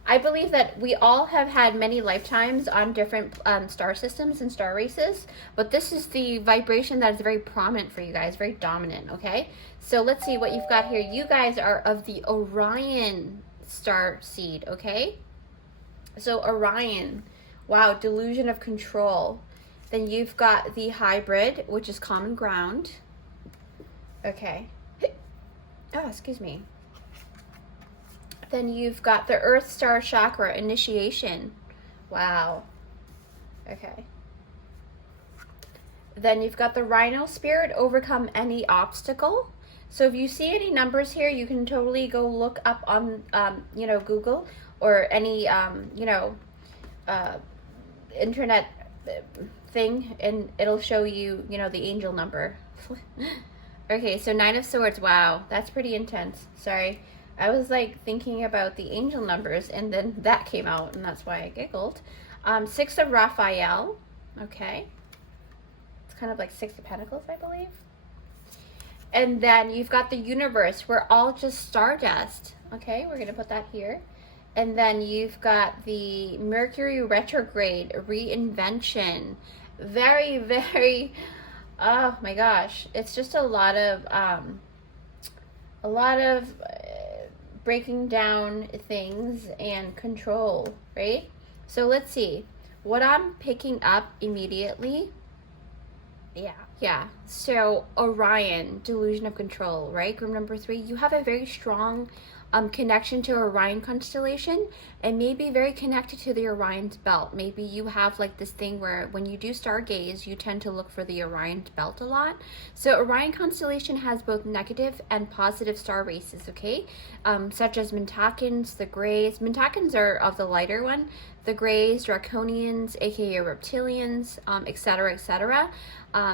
I believe that we all have had many lifetimes on different star systems and star races, but this is the vibration that is very prominent for you guys, very dominant, okay? So let's see what you've got here. You guys are of the Orion star seed, okay? So Orion, wow, delusion of control. Then you've got the hybrid, which is common ground. Okay. Oh, excuse me. Then you've got the Earth Star Chakra, initiation. Wow. Okay. Then you've got the Rhino Spirit, overcome any obstacle. So if you see any numbers here, you can totally go look up on, Google or any, internet thing, and it'll show you, the angel number. Okay, so 9 of Swords. Wow, that's pretty intense. Sorry. I was like thinking about the angel numbers, and then that came out, and that's why I giggled. 6 of Raphael. Okay. It's kind of like 6 of Pentacles, I believe. And then you've got the universe. We're all just stardust. Okay, we're going to put that here. And then you've got the Mercury retrograde, reinvention. Very, very, oh my gosh. It's just a lot of breaking down things and control, right? So let's see. What I'm picking up immediately, yeah. So Orion, delusion of control, right? Group number 3, you have a very strong connection to Orion constellation, and maybe very connected to the Orion's belt. Maybe you have like this thing where when you do stargaze, you tend to look for the Orion's belt a lot. So Orion constellation has both negative and positive star races, okay? Such as Mintakans, the Greys. Mintakans are of the lighter one. The Greys, Draconians, aka reptilians, etc., etc.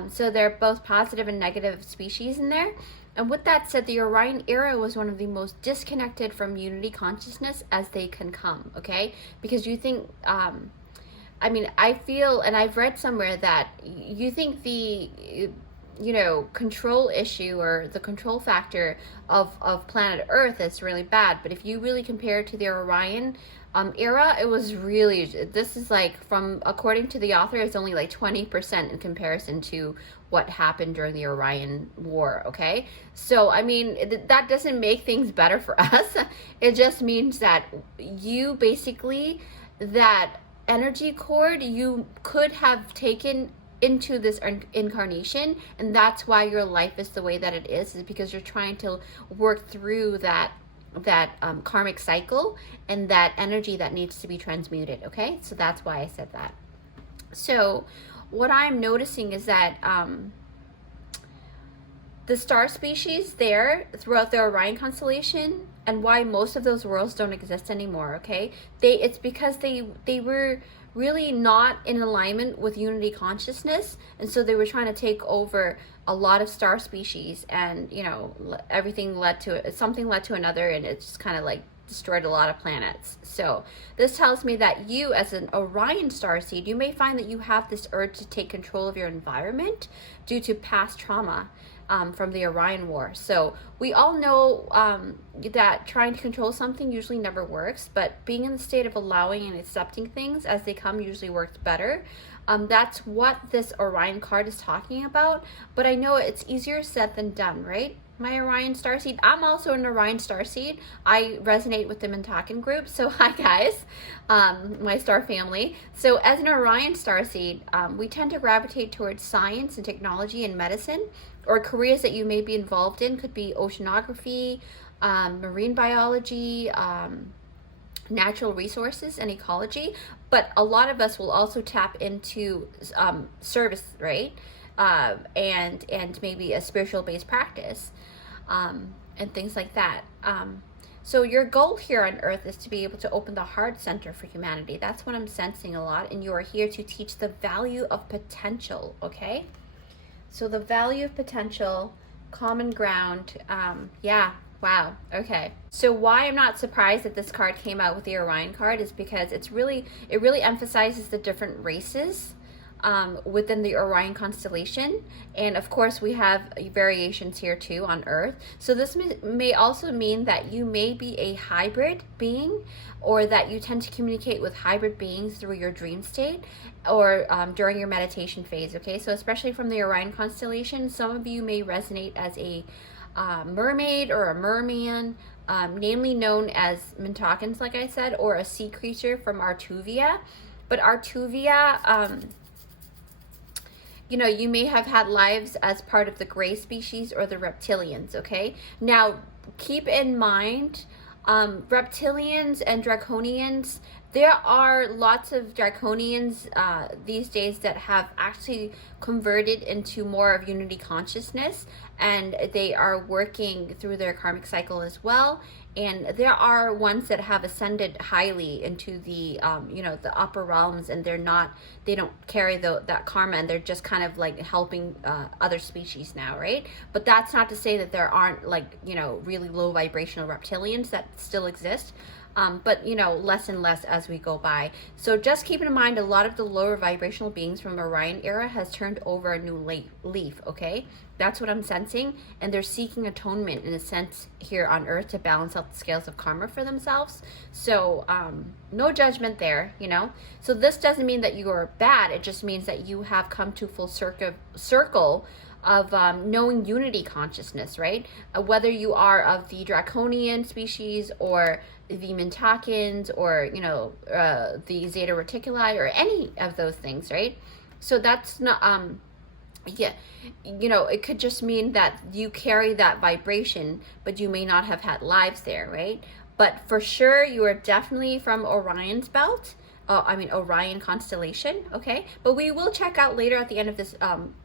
So they're both positive and negative species in there. And with that said, the Orion era was one of the most disconnected from unity consciousness as they can come, okay? Because you think, I feel, and I've read somewhere that you think the, control issue or the control factor of planet Earth is really bad. But if you really compare it to the Orion era, it was really, this is like according to the author, it's only like 20% in comparison to what happened during the Orion War, okay? So, that doesn't make things better for us. It just means that you basically, that energy cord, you could have taken into this incarnation, and that's why your life is the way that it is because you're trying to work through that karmic cycle and that energy that needs to be transmuted, okay? So that's why I said that. So what I'm noticing is that the star species there throughout the Orion constellation, and why most of those worlds don't exist anymore, okay? It's because they were really not in alignment with unity consciousness, and so they were trying to take over a lot of star species, and something led to another, and it just kind of like destroyed a lot of planets. So this tells me that you, as an Orion starseed, you may find that you have this urge to take control of your environment due to past trauma from the Orion War. So we all know that trying to control something usually never works, but being in the state of allowing and accepting things as they come usually works better. That's what this Orion card is talking about, but I know it's easier said than done, right? My Orion starseed, I'm also an Orion starseed. I resonate with the Mintakan group, so hi guys, my star family. So as an Orion starseed, we tend to gravitate towards science and technology and medicine, or careers that you may be involved in. Could be oceanography, marine biology, natural resources and ecology, but a lot of us will also tap into service, right? And maybe a spiritual based practice. and things like that. So your goal here on Earth is to be able to open the heart center for humanity. That's what I'm sensing a lot. And you are here to teach the value of potential, okay? So the value of potential, common ground, yeah, wow, okay. So why I'm not surprised that this card came out with the Orion card is because it really emphasizes the different races within the Orion constellation. And of course we have variations here too on Earth. So this may also mean that you may be a hybrid being, or that you tend to communicate with hybrid beings through your dream state, or during your meditation phase, okay? So especially from the Orion constellation, some of you may resonate as a mermaid or a merman, namely known as Mintakans, like I said, or a sea creature from Artuvia. But Artuvia, you know, you may have had lives as part of the gray species or the reptilians, okay? Now, keep in mind, reptilians and draconians, there are lots of draconians these days that have actually converted into more of unity consciousness, and they are working through their karmic cycle as well. And there are ones that have ascended highly into the, you know, the upper realms, and they don't carry that karma, and they're just kind of like helping other species now, right? But that's not to say that there aren't, like, you know, really low vibrational reptilians that still exist. But, you know, less and less as we go by. So just keep in mind, a lot of the lower vibrational beings from Orion era has turned over a new leaf, okay? That's what I'm sensing. And they're seeking atonement in a sense here on Earth to balance out the scales of karma for themselves. So no judgment there, you know? So this doesn't mean that you are bad. It just means that you have come to full circle of knowing unity consciousness, right? Whether you are of the draconian species, or the Mintakans, or, you know, the Zeta Reticuli, or any of those things, right? So that's not, yeah, you know, it could just mean that you carry that vibration, but you may not have had lives there, right? But for sure, you are definitely from Orion's belt. Orion constellation, okay? But we will check out later at the end of this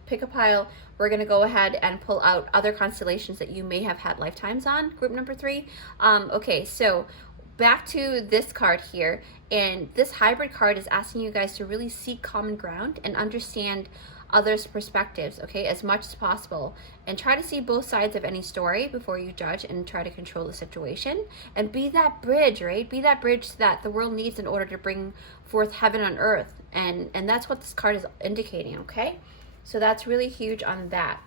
pick a pile. We're going to go ahead and pull out other constellations that you may have had lifetimes on, group number 3. Okay, so back to this card here. And this hybrid card is asking you guys to really seek common ground and understand others' perspectives, okay, as much as possible, and try to see both sides of any story before you judge and try to control the situation, and be that bridge, right? Be that bridge that the world needs in order to bring forth heaven on earth, and that's what this card is indicating, okay? So that's really huge on that.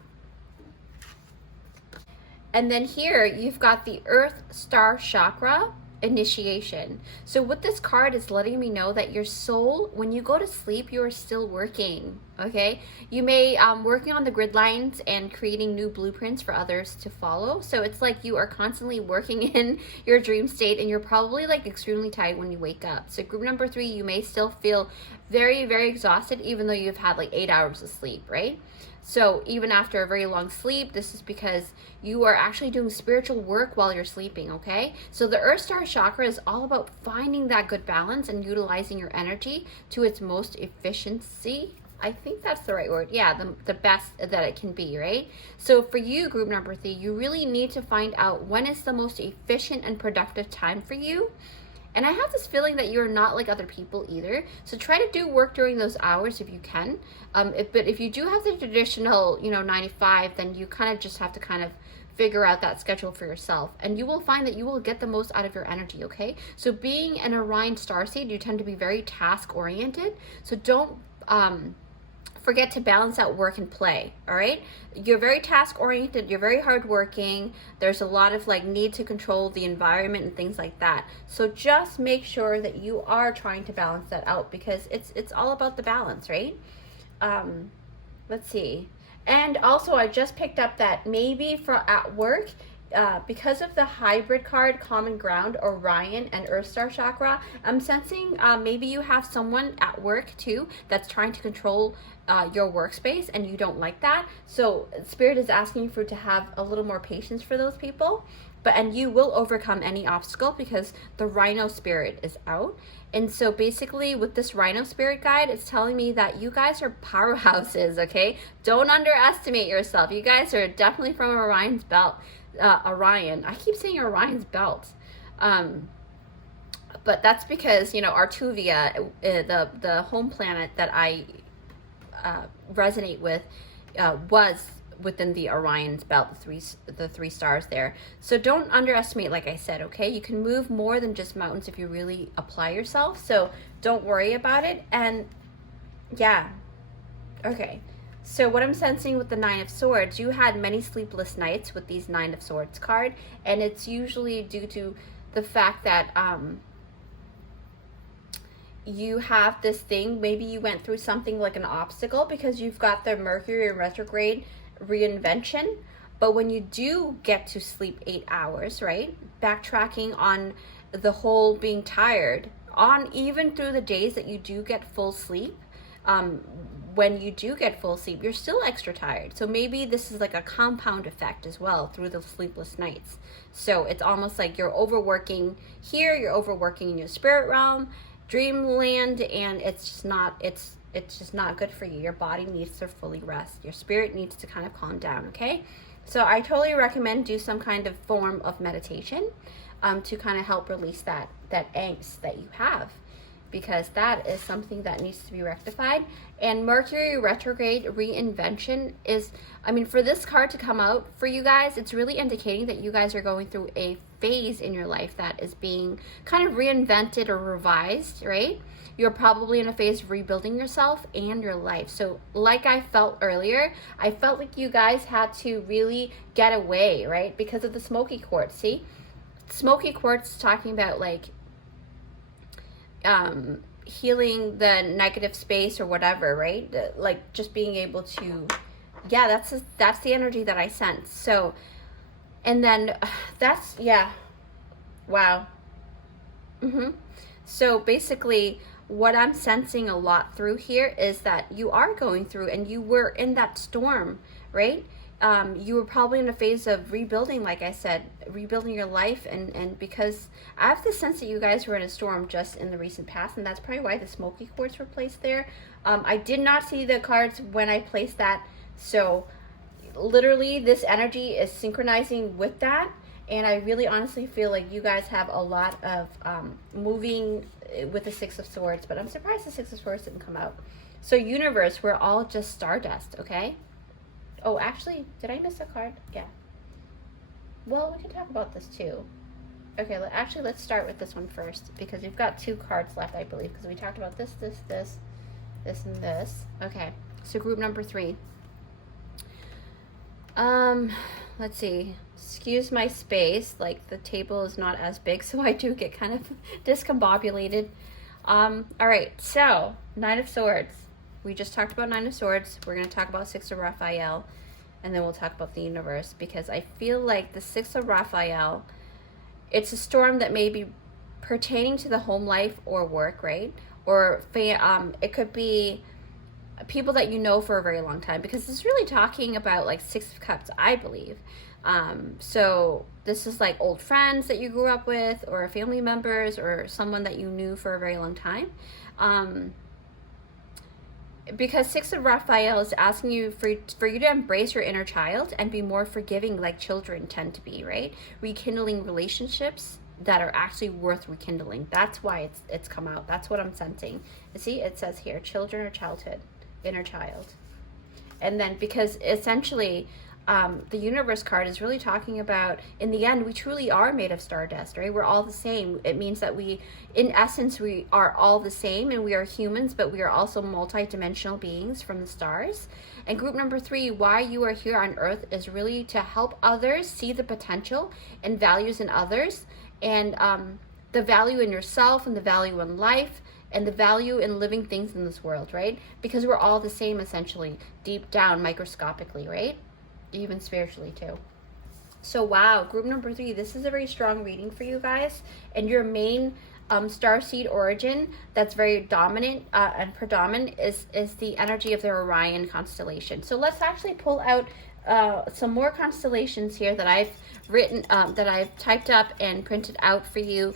And then here you've got the Earth Star Chakra initiation. So what this card is letting me know that your soul, when you go to sleep, you are still working, okay? You may working on the grid lines and creating new blueprints for others to follow. So it's like you are constantly working in your dream state, and you're probably like extremely tired when you wake up. So group number 3, you may still feel very, very exhausted even though you've had like 8 hours of sleep, right? So even after a very long sleep, this is because you are actually doing spiritual work while you're sleeping, okay? So the Earth Star Chakra is all about finding that good balance and utilizing your energy to its most efficiency. I think that's the right word. Yeah, the best that it can be, right? So for you, group number 3, you really need to find out when is the most efficient and productive time for you. And I have this feeling that you're not like other people either. So try to do work during those hours if you can. But if you do have the traditional, you know, 9 to 5, then you kind of just have to kind of figure out that schedule for yourself. And you will find that you will get the most out of your energy, okay? So being an Orion starseed, you tend to be very task oriented. So don't forget to balance out work and play, all right? You're very task oriented, you're very hardworking. There's a lot of like need to control the environment and things like that. So just make sure that you are trying to balance that out, because it's all about the balance, right? Let's see. And also I just picked up that maybe for at work, because of the hybrid card, common ground, Orion, and Earth Star Chakra, I'm sensing maybe you have someone at work too that's trying to control your workspace, and you don't like that. So Spirit is asking you to have a little more patience for those people, and you will overcome any obstacle because the Rhino Spirit is out. And so basically with this Rhino Spirit guide, it's telling me that you guys are powerhouses, okay? Don't underestimate yourself. You guys are definitely from Orion's belt. Orion. I keep saying Orion's belt. But that's because, you know, Artuvia, the home planet that I resonate with, was within the Orion's belt, the three stars there. So don't underestimate, like I said, okay? You can move more than just mountains if you really apply yourself. So don't worry about it. And yeah, okay. So what I'm sensing with the Nine of Swords, you had many sleepless nights with these Nine of Swords card, and it's usually due to the fact that you have this thing, maybe you went through something like an obstacle, because you've got the Mercury in retrograde reinvention. But when you do get to sleep 8 hours, right, backtracking on the whole being tired, on even through the days that you do get full sleep, when you do get full sleep, you're still extra tired. So maybe this is like a compound effect as well through the sleepless nights. So it's almost like you're overworking here, you're overworking in your spirit realm, dreamland, and it's just not good for you. Your body needs to fully rest. Your spirit needs to kind of calm down, okay? So I totally recommend do some kind of form of meditation to kind of help release that angst that you have, because that is something that needs to be rectified. And Mercury retrograde reinvention is, I mean, for this card to come out for you guys, it's really indicating that you guys are going through a phase in your life that is being kind of reinvented or revised, right? You're probably in a phase of rebuilding yourself and your life. So like I felt earlier, I felt like you guys had to really get away, right? Because of the smoky quartz. See? Smoky quartz is talking about like healing the negative space or whatever, right? Like just being able to, yeah, that's the energy that I sense. So, and then that's, yeah, wow. So basically what I'm sensing a lot through here is that you are going through, and you were in that storm, right? You were probably in a phase of rebuilding, like I said, rebuilding your life, and because I have the sense that you guys were in a storm just in the recent past, and that's probably why the smoky quartz were placed there. I did not see the cards when I placed that, so literally this energy is synchronizing with that, and I really honestly feel like you guys have a lot of moving with the Six of Swords, but I'm surprised the Six of Swords didn't come out. So universe, we're all just stardust, okay? Oh, actually, did I miss a card? Yeah. Well, we can talk about this too. Okay, actually, let's start with this one first, because we've got 2 cards left, I believe, because we talked about this, and this. Okay, so group number 3. Let's see. Excuse my space. Like, the table is not as big, so I do get kind of discombobulated. All right, so Nine of Swords. We just talked about Nine of Swords. We're going to talk about Six of Raphael, and then we'll talk about the universe, because I feel like the Six of Raphael, it's a storm that may be pertaining to the home life or work, right? Or it could be people that you know for a very long time, because it's really talking about like Six of Cups, I believe. So this is like old friends that you grew up with, or family members, or someone that you knew for a very long time. Because Six of Raphael is asking you for you to embrace your inner child and be more forgiving, like children tend to be, right? Rekindling relationships that are actually worth rekindling. That's why it's come out. That's what I'm sensing. See, it says here, children or childhood, inner child. And then because essentially the universe card is really talking about, in the end, we truly are made of stardust, right? We're all the same. It means that in essence, we are all the same, and we are humans, but we are also multi-dimensional beings from the stars. And group number 3, why you are here on Earth is really to help others see the potential and values in others, and the value in yourself, and the value in life, and the value in living things in this world, right? Because we're all the same, essentially, deep down, microscopically, right? Even spiritually too. So wow, group number 3, this is a very strong reading for you guys, and your main starseed origin that's very dominant and predominant is the energy of the Orion constellation. So let's actually pull out some more constellations here that I've written, that I've typed up and printed out for you.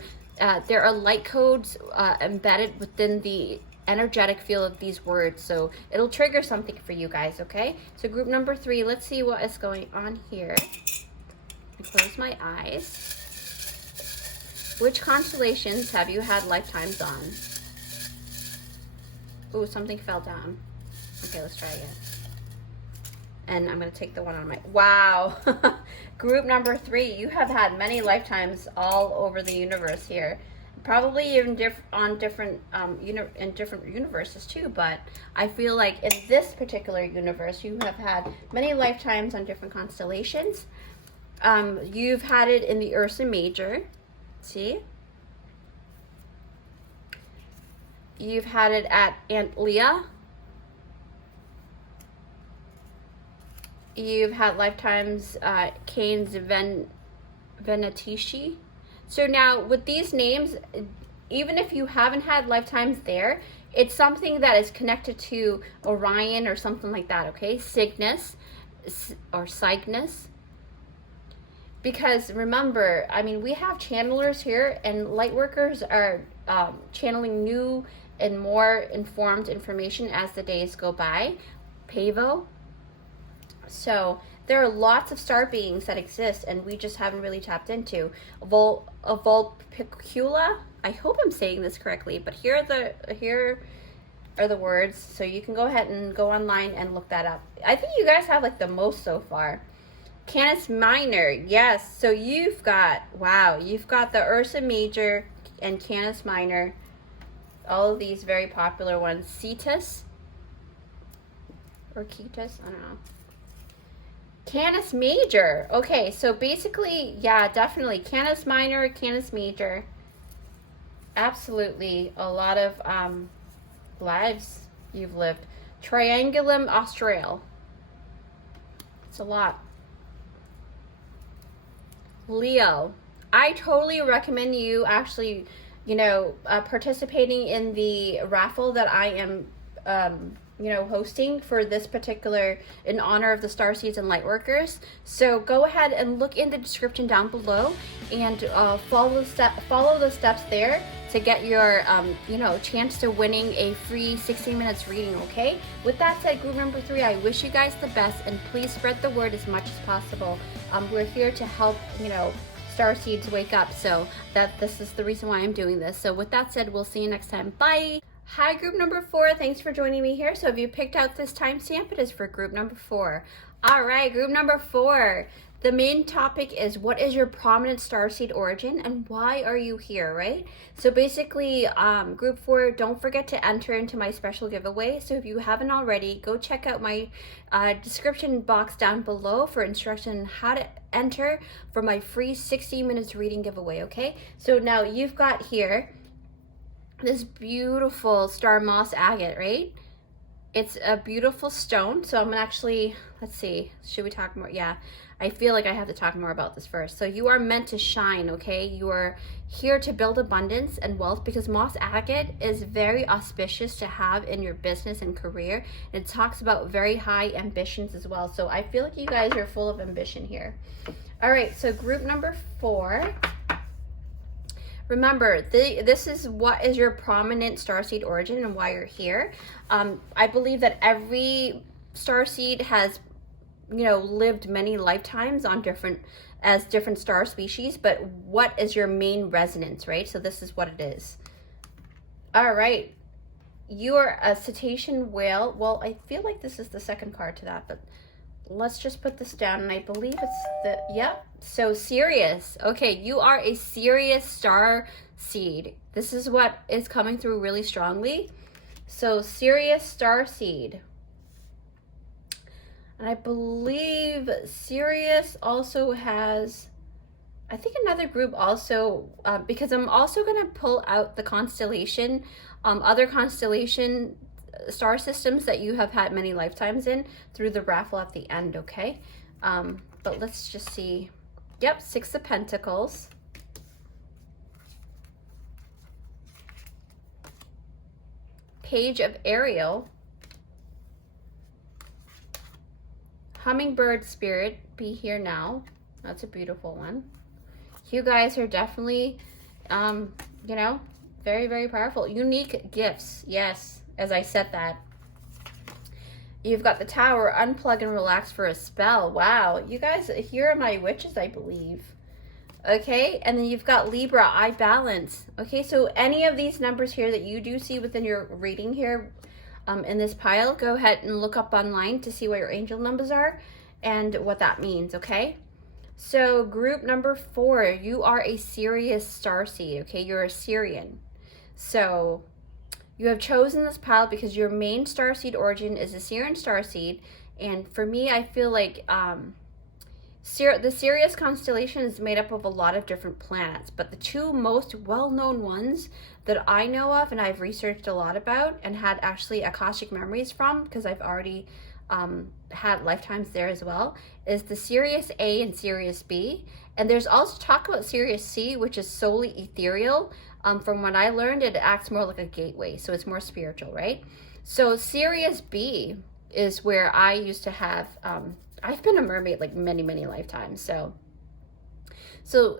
There are light codes embedded within the energetic field of these words, so it'll trigger something for you guys, okay? So group number 3, let's see what is going on here. Close my eyes. Which constellations have you had lifetimes on? Ooh, something fell down. Okay, let's try again. And I'm going to take the one on my... Wow. Group number 3, you have had many lifetimes all over the universe here. Probably even in different universes too, but I feel like in this particular universe, you have had many lifetimes on different constellations. You've had it in the Ursa Major. See? You've had it at Antlia. You've had lifetimes Canes Venetici. So now with these names, even if you haven't had lifetimes there, it's something that is connected to Orion or something like that, okay? Cygnus or Cygnus. Because remember, I mean, we have channelers here, and light workers are channeling new and more informed information as the days go by. Pavo. So there are lots of star beings that exist, and we just haven't really tapped into. Vulpicula. I hope I'm saying this correctly, but here are the words. So you can go ahead and go online and look that up. I think you guys have like the most so far. Canis Minor, yes. So you've got, wow, you've got the Ursa Major and Canis Minor. All of these very popular ones. Cetus or Cetus, I don't know. Canis Major. Okay, so basically, yeah, definitely. Canis Minor, Canis Major. Absolutely a lot of lives you've lived. Triangulum Austral. It's a lot. Leo, I totally recommend you actually, participating in the raffle that I am, hosting for this particular, in honor of the Starseeds and Lightworkers. So go ahead and look in the description down below and follow the steps there to get your, chance to winning a free 60 minutes reading, okay? With that said, group number 3, I wish you guys the best, and please spread the word as much as possible. We're here to help, Starseeds wake up, so this is the reason why I'm doing this. So with that said, we'll see you next time. Bye! Hi, group number 4. Thanks for joining me here. So if you picked out this timestamp, it is for group number 4. All right, group number 4. The main topic is, what is your prominent starseed origin and why are you here, right? So basically, group 4, don't forget to enter into my special giveaway. So if you haven't already, go check out my description box down below for instruction on how to enter for my free 60 minutes reading giveaway, okay? So now you've got here this beautiful star moss agate, right? It's a beautiful stone. So I'm gonna actually, let's see, should we talk more? Yeah, I feel like I have to talk more about this first. So you are meant to shine, okay? You are here to build abundance and wealth, because moss agate is very auspicious to have in your business and career. It talks about very high ambitions as well. So I feel like you guys are full of ambition here. All right, so group number 4. Remember, this is what is your prominent starseed origin and why you're here. I believe that every starseed has, lived many lifetimes on different star species, but what is your main resonance, right? So this is what it is. All right. You are a cetacean whale. Well, I feel like this is the second card to that, but let's just put this down, and I believe it's yep. So Sirius. Okay, you are a Sirius star seed. This is what is coming through really strongly. So Sirius star seed. And I believe Sirius also has, I think, another group also, because I'm also going to pull out the constellation, other constellation star systems that you have had many lifetimes in through the raffle at the end, okay? But let's just see. Yep, 6 of Pentacles. Page of Ariel. Hummingbird Spirit, be here now. That's a beautiful one. You guys are definitely, very, very powerful. Unique gifts, yes. As I said that. You've got the Tower, unplug and relax for a spell. Wow, you guys, here are my witches, I believe. Okay, and then you've got Libra, I balance. Okay, so any of these numbers here that you do see within your reading here in this pile, go ahead and look up online to see what your angel numbers are and what that means, okay? So group number 4, you are a Sirius starseed, okay? You're a Sirian. So you have chosen this pile because your main starseed origin is a Sirian starseed. And for me, I feel like the Sirius constellation is made up of a lot of different planets, but the 2 most well-known ones that I know of and I've researched a lot about and had actually Akashic memories from, because I've already had lifetimes there as well, is the Sirius A and Sirius B. And there's also talk about Sirius C, which is solely ethereal. From what I learned, it acts more like a gateway, so it's more spiritual, right? So Sirius B is where I used to have, I've been a mermaid like many, many lifetimes. So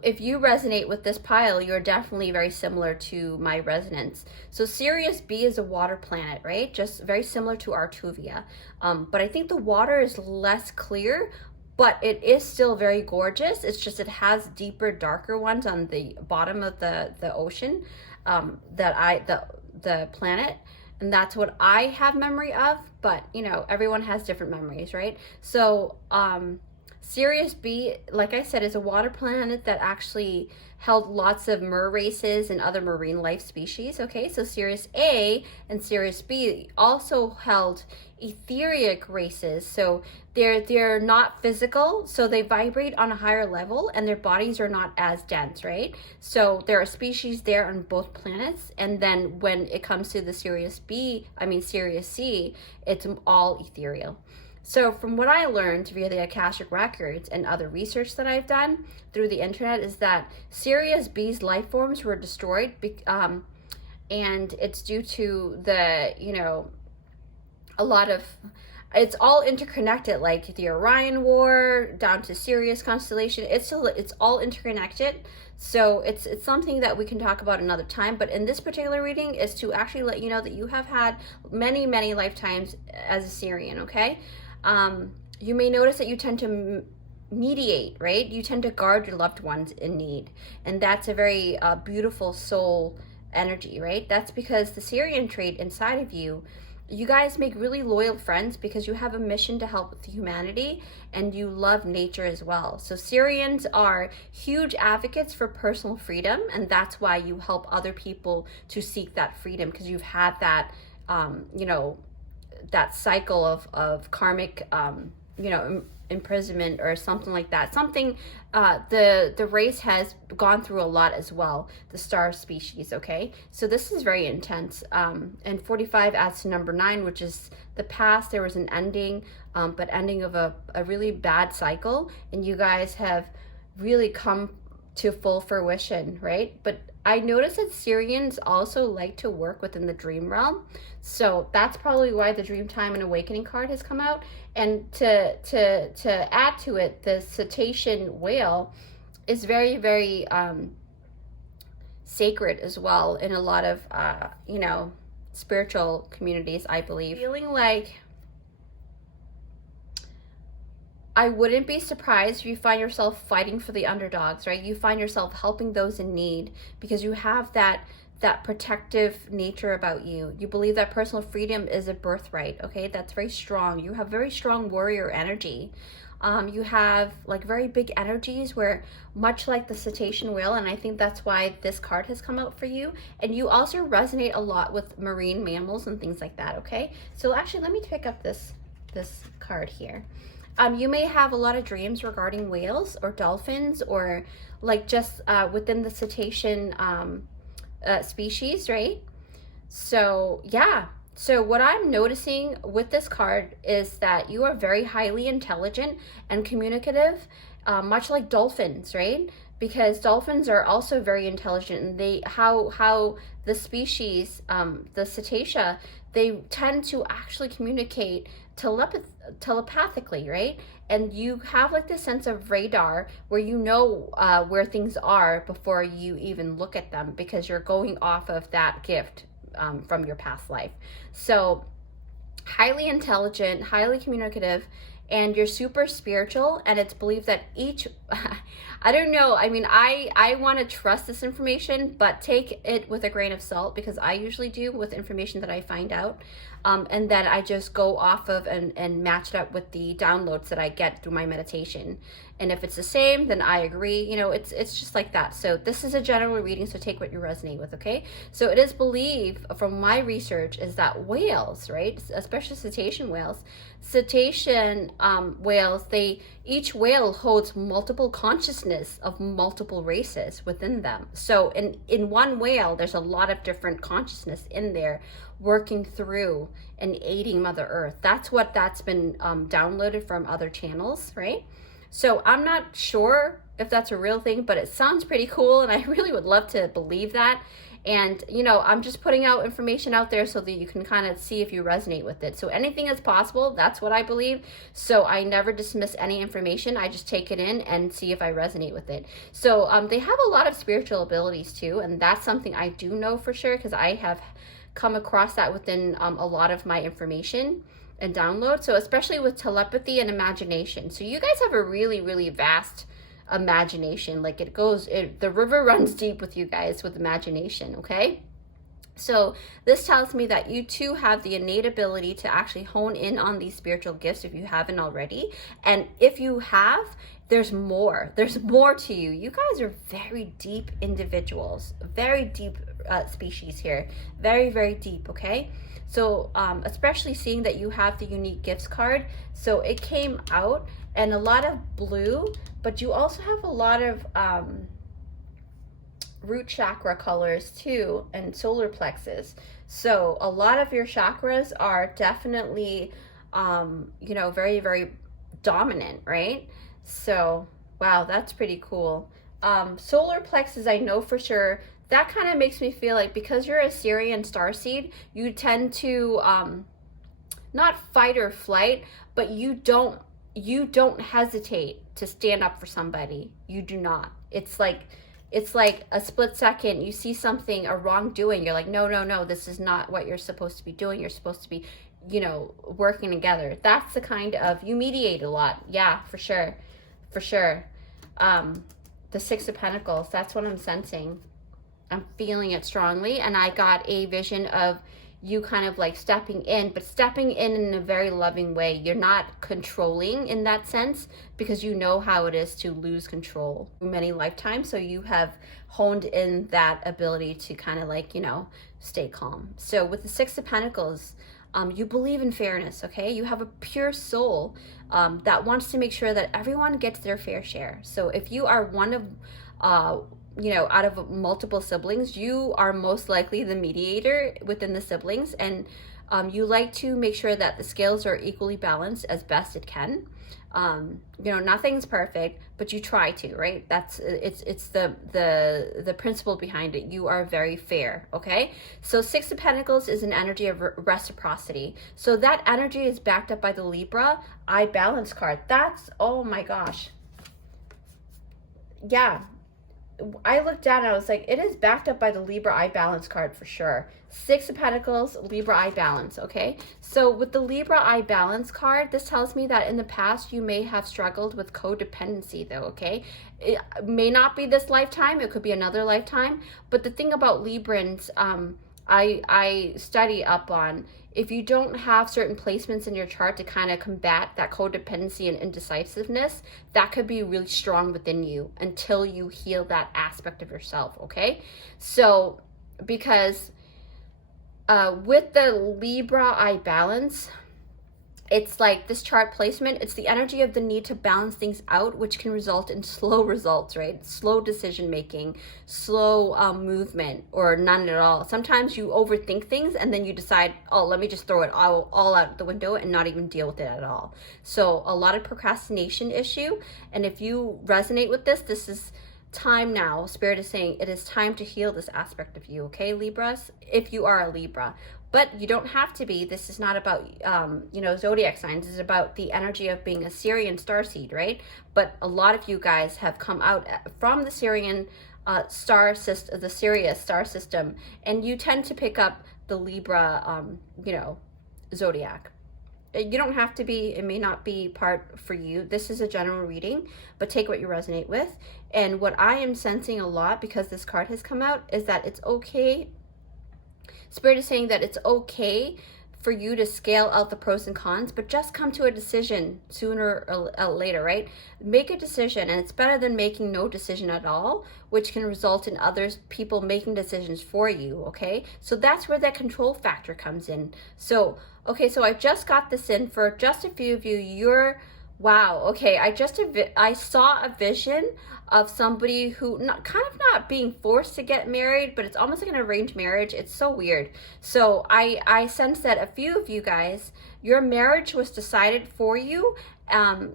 if you resonate with this pile, you're definitely very similar to my resonance. So Sirius B is a water planet, right? Just very similar to Artuvia. But I think the water is less clear, but it is still very gorgeous. It's just it has deeper, darker ones on the bottom of the ocean, the planet. And that's what I have memory of, but you know, everyone has different memories, right? So Sirius B, like I said, is a water planet that actually held lots of mer races and other marine life species, okay? So Sirius A and Sirius B also held etheric races. So they're not physical, so they vibrate on a higher level and their bodies are not as dense, right? So there are species there on both planets. And then when it comes to the Sirius C, it's all ethereal. So from what I learned via the Akashic Records and other research that I've done through the internet is that Sirius B's life forms were destroyed, and it's due to the, you know, a lot of, it's all interconnected, like the Orion War down to Sirius constellation. It's all interconnected. So it's something that we can talk about another time. But in this particular reading is to actually let you know that you have had many, many lifetimes as a Sirian, okay? You may notice that you tend to mediate, right? You tend to guard your loved ones in need. And that's a very beautiful soul energy, right? That's because the Sirian trait inside of you, you guys make really loyal friends because you have a mission to help with humanity and you love nature as well. So Sirians are huge advocates for personal freedom, and that's why you help other people to seek that freedom, because you've had that, you know, that cycle of karmic, you know, imprisonment or something like that. Something, the race has gone through a lot as well, the star species, okay? So this is very intense. And 45 adds to number 9, which is the past. There was an ending, but ending of a really bad cycle, and you guys have really come to full fruition, right? But I noticed that Sirians also like to work within the dream realm. So that's probably why the Dreamtime and Awakening card has come out. And to add to it, the cetacean whale is very, very sacred as well in a lot of, you know, spiritual communities, I believe. Feeling like I wouldn't be surprised if you find yourself fighting for the underdogs, right? You find yourself helping those in need because you have that protective nature about you. You believe that personal freedom is a birthright, okay? That's very strong. You have very strong warrior energy. You have like very big energies where, much like the cetacean whale, and I think that's why this card has come out for you. And you also resonate a lot with marine mammals and things like that, okay? So actually, let me pick up this card here. You may have a lot of dreams regarding whales or dolphins, or like just within the cetacean species, right? So yeah, so what I'm noticing with this card is that you are very highly intelligent and communicative, much like dolphins, right? Because dolphins are also very intelligent, and they how the species, the cetacea, they tend to actually communicate telepathically, right? And you have like this sense of radar where you know where things are before you even look at them, because you're going off of that gift from your past life. So highly intelligent, highly communicative, and you're super spiritual. And it's believed that each I don't know, I mean, I want to trust this information, but take it with a grain of salt, because I usually do with information that I find out, and then I just go off of and match it up with the downloads that I get through my meditation. And if it's the same, then I agree. You know, it's just like that. So this is a general reading, so take what you resonate with, okay? So it is believed from my research is that whales, right, especially cetacean whales, whales, each whale holds multiple consciousness of multiple races within them. So in one whale, there's a lot of different consciousness in there working through and aiding Mother Earth. That's been downloaded from other channels, right? So I'm not sure if that's a real thing, but it sounds pretty cool, and I really would love to believe that. And, you know, I'm just putting out information out there so that you can kind of see if you resonate with it. So anything is possible. That's what I believe. So I never dismiss any information. I just take it in and see if I resonate with it. So they have a lot of spiritual abilities too, and that's something I do know for sure, because I have come across that within a lot of my information and download. So especially with telepathy and imagination. So you guys have a really, really vast imagination. Like the river runs deep with you guys with imagination, okay? So this tells me that you too have the innate ability to actually hone in on these spiritual gifts if you haven't already. And if you have, there's more to you. You guys are very deep individuals, very deep species here, very, very deep, okay? So especially seeing that you have the unique gifts card. So it came out and a lot of blue, but you also have a lot of root chakra colors too, and solar plexus. So a lot of your chakras are definitely, you know, very, very dominant, right? So, wow, that's pretty cool. Solar plexus, I know for sure. That kind of makes me feel like because you're a Syrian starseed, you tend to not fight or flight, but you don't hesitate to stand up for somebody. You do not. It's like a split second, you see something, a wrongdoing, you're like, no, this is not what you're supposed to be doing. You're supposed to be, you know, working together. That's the kind of, you mediate a lot. Yeah, for sure. The Six of Pentacles, that's what I'm sensing. I'm feeling it strongly, and I got a vision of you kind of like stepping in, but stepping in a very loving way. You're not controlling in that sense, because you know how it is to lose control many lifetimes. So you have honed in that ability to kind of like, you know, stay calm. So with the Six of Pentacles, you believe in fairness, okay? You have a pure soul that wants to make sure that everyone gets their fair share. So if you are one of, you know, out of multiple siblings, you are most likely the mediator within the siblings, and you like to make sure that the scales are equally balanced as best it can. You know, nothing's perfect, but you try to, right? It's the principle behind it. You are very fair, okay? So Six of Pentacles is an energy of reciprocity. So that energy is backed up by the Libra I balance card. That's, oh my gosh. Yeah. I looked down and I was like, it is backed up by the Libra I balance card for sure. Six of Pentacles, Libra I balance, okay? So with the Libra I balance card, this tells me that in the past you may have struggled with codependency though, okay? It may not be this lifetime, it could be another lifetime, but the thing about Librans, I study up on, if you don't have certain placements in your chart to kind of combat that codependency and indecisiveness, that could be really strong within you until you heal that aspect of yourself, okay? So, because with the Libra I balance, it's like this chart placement, it's the energy of the need to balance things out, which can result in slow results, right? Slow decision making, slow movement, or none at all. Sometimes you overthink things and then you decide, oh, let me just throw it all out the window and not even deal with it at all. So a lot of procrastination issue. And if you resonate with this, this is time now. Spirit is saying it is time to heal this aspect of you, okay, Libras? If you are a Libra. But you don't have to be. This is not about, you know, zodiac signs. This is about the energy of being a Syrian starseed, right? But a lot of you guys have come out from the Syrian star system, the Sirius star system, and you tend to pick up the Libra, you know, zodiac. you don't have to be, it may not be part for you. This is a general reading, but take what you resonate with. And what I am sensing a lot, because this card has come out, is that it's okay. Spirit is saying that it's okay for you to scale out the pros and cons, but just come to a decision sooner or later, right? Make a decision, and it's better than making no decision at all, which can result in others, people making decisions for you, okay? So that's where that control factor comes in. So, okay, so I just got this in for just a few of you. You're, wow, okay, I saw a vision of somebody who kind of not being forced to get married, but it's almost like an arranged marriage. It's so weird. So I sense that a few of you guys, your marriage was decided for you.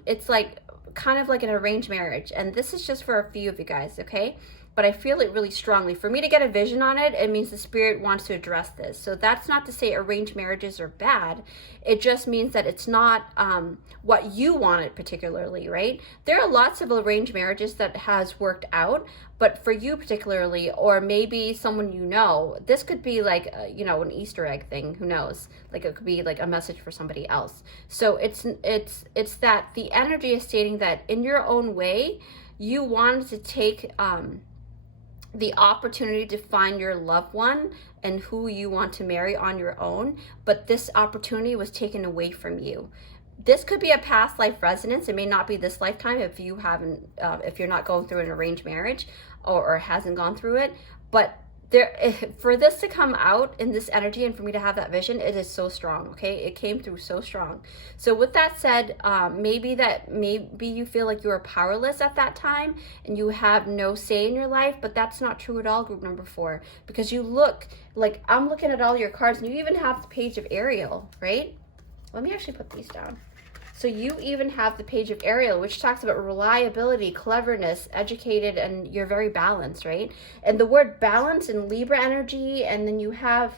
It's like kind of like an arranged marriage, and this is just for a few of you guys, okay? But I feel it really strongly. For me to get a vision on it, it means the Spirit wants to address this. So that's not to say arranged marriages are bad. It just means that it's not what you wanted particularly, right? There are lots of arranged marriages that has worked out, but for you particularly, or maybe someone you know, this could be like, you know, an Easter egg thing, who knows? Like it could be like a message for somebody else. So it's that the energy is stating that in your own way, you wanted to take the opportunity to find your loved one and who you want to marry on your own, but this opportunity was taken away from you. This could be a past life resonance. It may not be this lifetime if you haven't, if you're not going through an arranged marriage or hasn't gone through it. But there, for this to come out in this energy and for me to have that vision, it is so strong. Okay, it came through so strong. So with that said, maybe you feel like you are powerless at that time and you have no say in your life, but that's not true at all, group number 4, because you look like, I'm looking at all your cards and you even have the page of Ariel, right? Let me actually put these down. So you even have the page of Ariel, which talks about reliability, cleverness, educated, and you're very balanced, right? And the word balance in Libra energy, and then you have,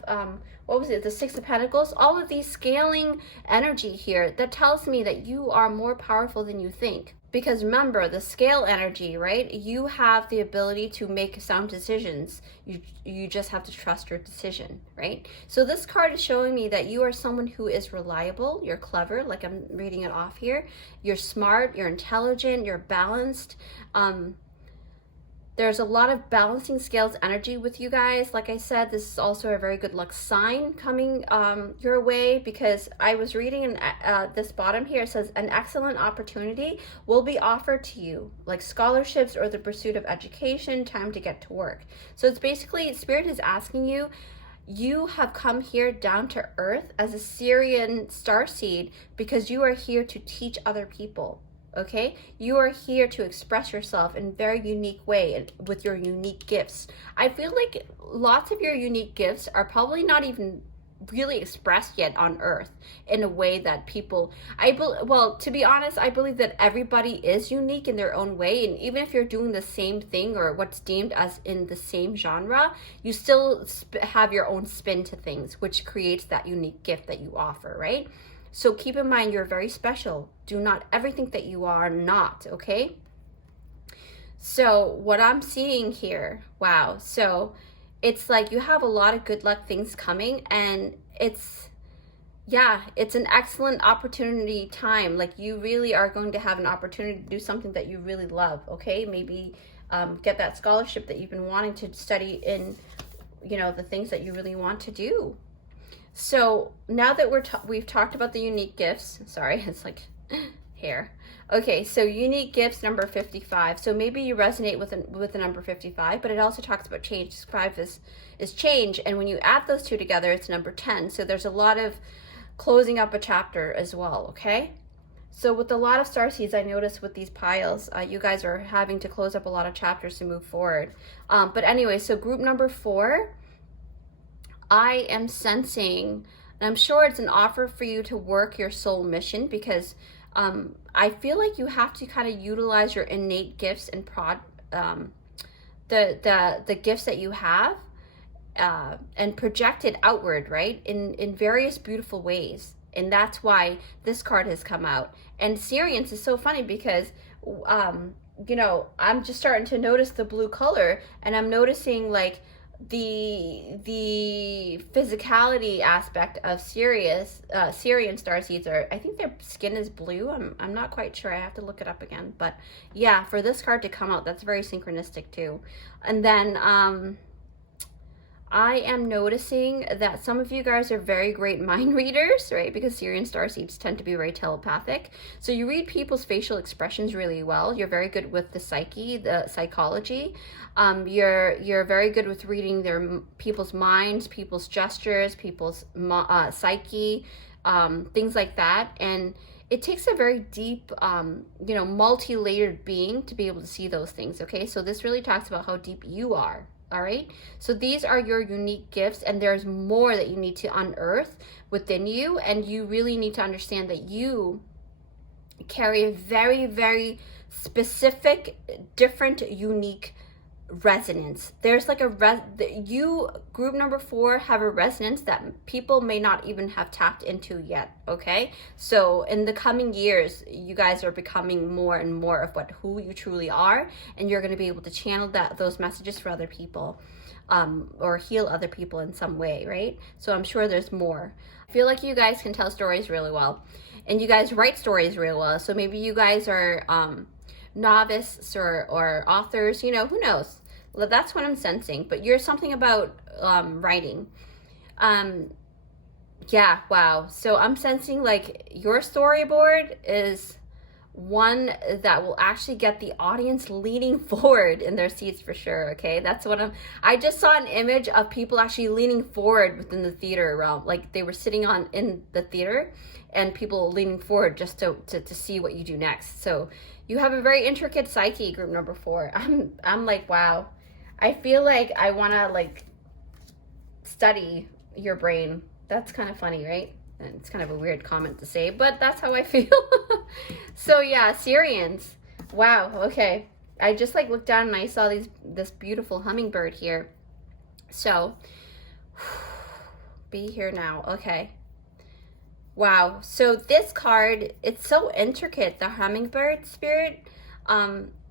what was it, the 6 of Pentacles, all of these scaling energy here, that tells me that you are more powerful than you think. Because remember, the scale energy, right? You have the ability to make sound decisions. You just have to trust your decision, right? So this card is showing me that you are someone who is reliable, you're clever, like I'm reading it off here. You're smart, you're intelligent, you're balanced. There's a lot of balancing scales energy with you guys. Like I said, this is also a very good luck sign coming your way, because I was reading in this bottom here, it says an excellent opportunity will be offered to you, like scholarships or the pursuit of education, time to get to work. So it's basically, Spirit is asking you, you have come here down to earth as a Syrian starseed because you are here to teach other people. Okay, you are here to express yourself in a very unique way and with your unique gifts. I feel like lots of your unique gifts are probably not even really expressed yet on earth in a way that people, well, to be honest, I believe that everybody is unique in their own way, and even if you're doing the same thing or what's deemed as in the same genre, you still have your own spin to things, which creates that unique gift that you offer, right? So keep in mind, you're very special. Do not ever think that you are not, okay? So what I'm seeing here, wow. So it's like you have a lot of good luck things coming, and it's an excellent opportunity time. Like you really are going to have an opportunity to do something that you really love, okay? Maybe get that scholarship that you've been wanting to study in, you know, the things that you really want to do. So now that we've talked about the unique gifts, sorry, it's like hair. Okay, so unique gifts number 55. So maybe you resonate with the number 55, but it also talks about change. 5 is change, and when you add those two together, it's number 10. So there's a lot of closing up a chapter as well, okay? So with a lot of starseeds, I noticed with these piles, you guys are having to close up a lot of chapters to move forward. But anyway, so group number 4, I am sensing, and I'm sure it's an offer for you to work your soul mission, because I feel like you have to kind of utilize your innate gifts and the gifts that you have and project it outward, right, in various beautiful ways. And that's why this card has come out. And Syrians is so funny because you know, I'm just starting to notice the blue color, and I'm noticing like the physicality aspect of Syrian starseeds are, I think their skin is blue. I'm not quite sure. I have to look it up again. But yeah, for this card to come out, that's very synchronistic too. And then I am noticing that some of you guys are very great mind readers, right? Because Syrian starseeds tend to be very telepathic. So you read people's facial expressions really well. You're very good with the psyche, the psychology. You're very good with reading people's minds, people's gestures, people's psyche, things like that. And it takes a very deep, multi-layered being to be able to see those things, okay? So this really talks about how deep you are. All right, so these are your unique gifts, and there's more that you need to unearth within you, and you really need to understand that you carry a very, very specific, different, unique resonance. There's like you, group number 4, have a resonance that people may not even have tapped into yet, okay? So in the coming years, you guys are becoming more and more of who you truly are, and you're going to be able to channel those messages for other people, or heal other people in some way, right? So I'm sure there's more. I feel like you guys can tell stories really well, and you guys write stories really well. So maybe you guys are novice or authors, who knows? Well, that's what I'm sensing, but you're something about writing. Yeah, wow. So I'm sensing like your storyboard is one that will actually get the audience leaning forward in their seats for sure, okay? That's what I just saw an image of people actually leaning forward within the theater realm, like they were sitting in the theater and people leaning forward just to see what you do next. So you have a very intricate psyche, group number 4. I'm like, wow. I feel like I want to like study your brain. That's kind of funny, right? And it's kind of a weird comment to say, but that's how I feel. So yeah, Syrians. Wow, okay. I just like looked down and I saw this beautiful hummingbird here. So, be here now, okay. Wow, so this card, it's so intricate, the hummingbird spirit.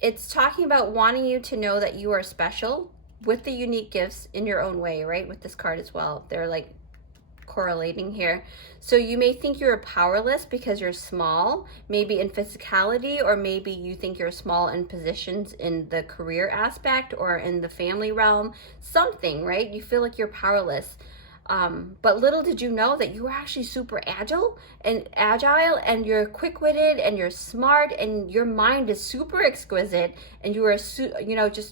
It's talking about wanting you to know that you are special with the unique gifts in your own way, right? With this card as well. They're like correlating here. So you may think you're powerless because you're small, maybe in physicality, or maybe you think you're small in positions in the career aspect or in the family realm, something, right? You feel like you're powerless. But little did you know that you were actually super agile, and you're quick-witted, and you're smart, and your mind is super exquisite, and you are,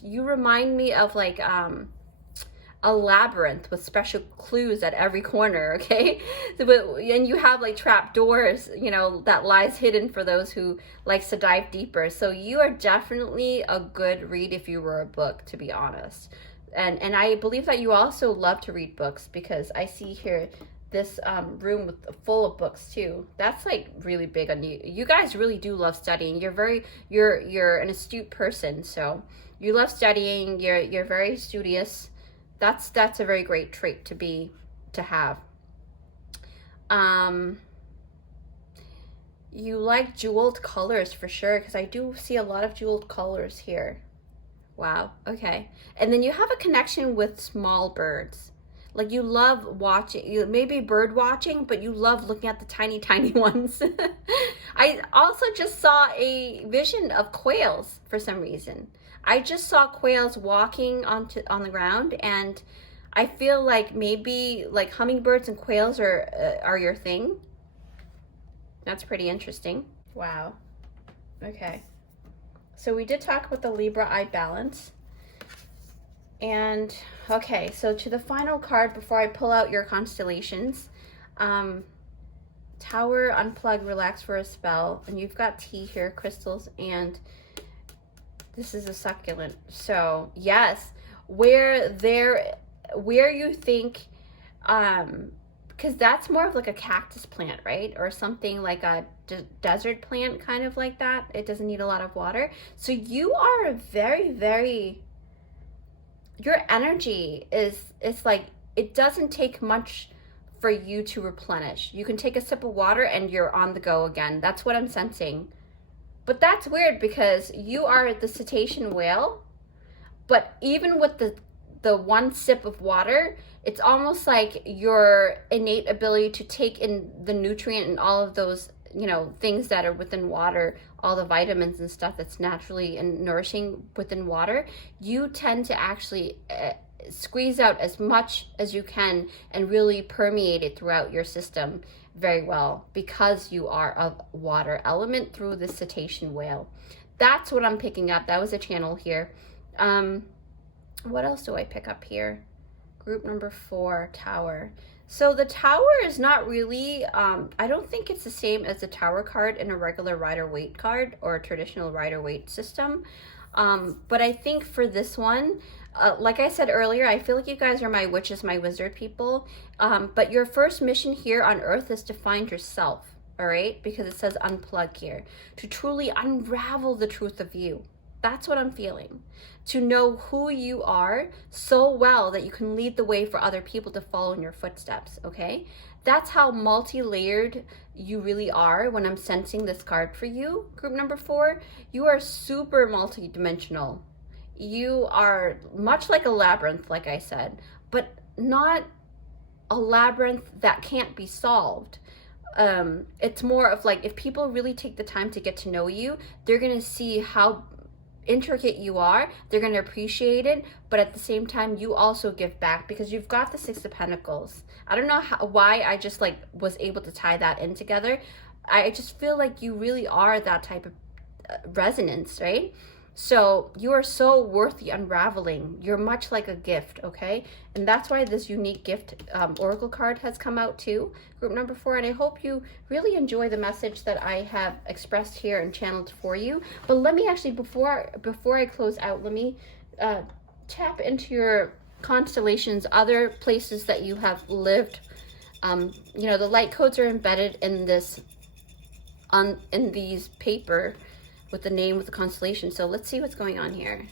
you remind me of like a labyrinth with special clues at every corner, okay? And you have like trap doors, that lies hidden for those who likes to dive deeper. So you are definitely a good read if you were a book, to be honest. And I believe that you also love to read books, because I see here this room full of books too. That's like really big on you. You guys really do love studying. You're an astute person, so you love studying. You're very studious. That's a very great trait to have. You like jeweled colors for sure, because I do see a lot of jeweled colors here. Wow, okay. And then you have a connection with small birds. Like you love watching, maybe bird watching, but you love looking at the tiny, tiny ones. I also just saw a vision of quails for some reason. I just saw quails walking on the ground, and I feel like maybe like hummingbirds and quails are your thing. That's pretty interesting. Wow, okay. So we did talk about the Libra eye balance. And okay, so to the final card before I pull out your constellations. Tower, unplug, relax for a spell. And you've got tea here, crystals, and this is a succulent. So yes, where you think, because that's more of like a cactus plant, right? Or something like a desert plant, kind of like that. It doesn't need a lot of water. So you are a very, very, your energy it's like, it doesn't take much for you to replenish. You can take a sip of water and you're on the go again. That's what I'm sensing. But that's weird, because you are the cetacean whale, but even with the one sip of water, it's almost like your innate ability to take in the nutrient and all of those, you know, things that are within water, all the vitamins and stuff that's naturally and nourishing within water, you tend to actually squeeze out as much as you can and really permeate it throughout your system very well, because you are a water element through the cetacean whale. That's what I'm picking up. That was a channel here. What else do I pick up here? Group number 4, Tower. So the Tower is not really, I don't think it's the same as the Tower card in a regular Rider-Waite card or a traditional Rider-Waite system. But I think for this one, like I said earlier, I feel like you guys are my witches, my wizard people. But your first mission here on Earth is to find yourself, all right? Because it says unplug here. To truly unravel the truth of you. That's what I'm feeling. To know who you are so well that you can lead the way for other people to follow in your footsteps, okay? That's how multi-layered you really are when I'm sensing this card for you, group number 4. You are super multi-dimensional. You are much like a labyrinth, like I said, but not a labyrinth that can't be solved. It's more of like, if people really take the time to get to know you, they're gonna see how intricate you are, they're going to appreciate it, but at the same time you also give back because you've got the 6 of Pentacles. I don't know why I just like was able to tie that in together. I just feel like you really are that type of resonance, right? So you are so worth the unraveling. You're much like a gift, okay? And that's why this unique gift oracle card has come out too, group number 4. And I hope you really enjoy the message that I have expressed here and channeled for you. But let me actually, before I close out, let me tap into your constellations, other places that you have lived. You know, the light codes are embedded in this, in these paper with the name, with the constellation. So let's see what's going on here.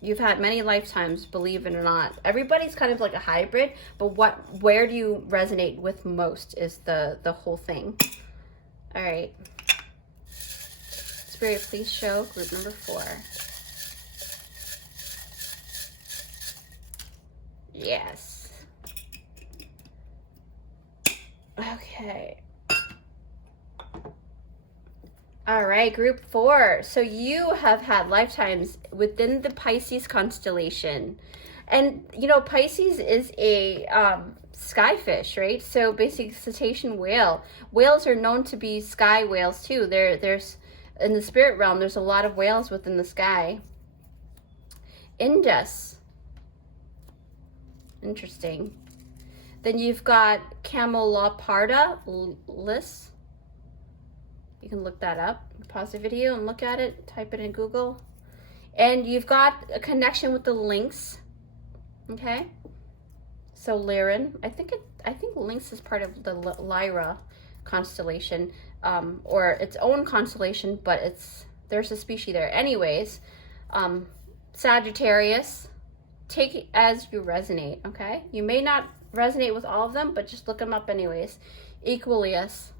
You've had many lifetimes, believe it or not. Everybody's kind of like a hybrid, but where do you resonate with most is the whole thing. All right. Spirit, please show group number 4. Yes. Okay. All right, group 4. So you have had lifetimes within the Pisces constellation. And, you know, Pisces is a skyfish, right? So basically cetacean whale. Whales are known to be sky whales too. There's, in the spirit realm, there's a lot of whales within the sky. Indus. Interesting. Then you've got Camelopardalis. You can look that up. Pause the video and look at it. Type it in Google. And you've got a connection with the lynx. Okay. So Lyran. I think lynx is part of the Lyra constellation, or its own constellation, but there's a species there. Anyways, Sagittarius. Take it as you resonate. Okay. You may not resonate with all of them, but just look them up anyways. Equilius.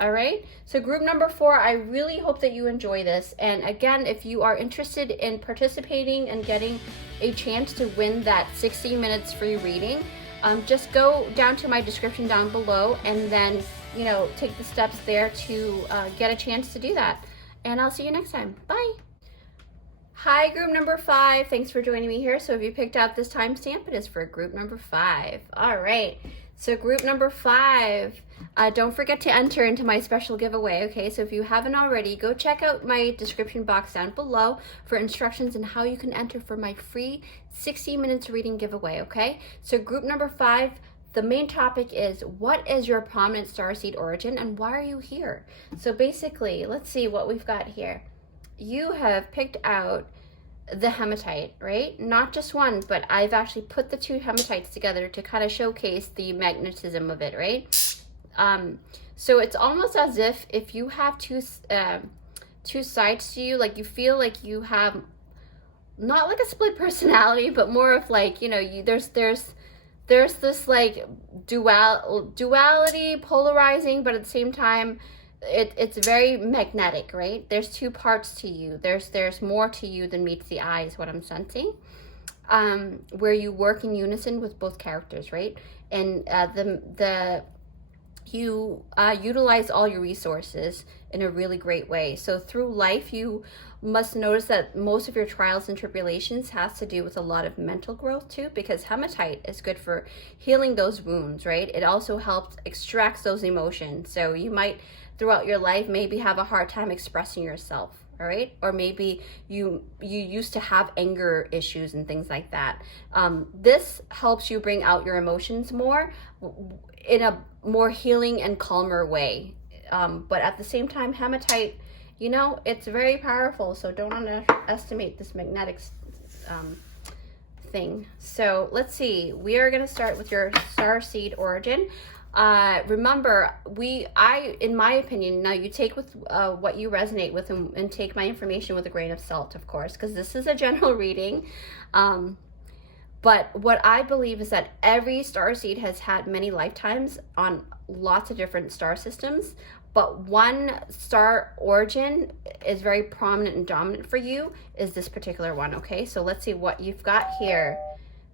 All right, so group number 4, I really hope that you enjoy this. And again, if you are interested in participating and getting a chance to win that 60 minutes free reading, just go down to my description down below and then, you know, take the steps there to get a chance to do that. And I'll see you next time. Bye. Hi, group number 5. Thanks for joining me here. So if you picked out this timestamp, it is for group number 5. All right. So group number 5, don't forget to enter into my special giveaway, okay? So if you haven't already, go check out my description box down below for instructions on how you can enter for my free 60 minutes reading giveaway, okay? So group number 5, the main topic is, what is your prominent starseed origin and why are you here? So basically, let's see what we've got here. You have picked out the hematite, right? Not just one, but I've actually put the 2 hematites together to kind of showcase the magnetism of it, right? So it's almost as if you have two sides to you, like you feel like you have not like a split personality, but more of like, you know, there's this like duality, polarizing, but at the same time, it's very magnetic, right? There's 2 parts to you. There's more to you than meets the eye is what I'm sensing. where you work in unison with both characters, right? And you utilize all your resources in a really great way. So through life, you must notice that most of your trials and tribulations has to do with a lot of mental growth too, because hematite is good for healing those wounds, right? It also helps extract those emotions. So you might throughout your life maybe have a hard time expressing yourself, all right? Or maybe you used to have anger issues and things like that. This helps you bring out your emotions more in a more healing and calmer way. But at the same time, hematite, you know, it's very powerful, so don't underestimate this magnetic thing. So let's see, we are going to start with your Starseed origin. Remember, in my opinion, now you take with what you resonate with, and take my information with a grain of salt, of course, because this is a general reading. But what I believe is that every starseed has had many lifetimes on lots of different star systems, but one star origin is very prominent and dominant for you, is this particular one, okay? So let's see what you've got here.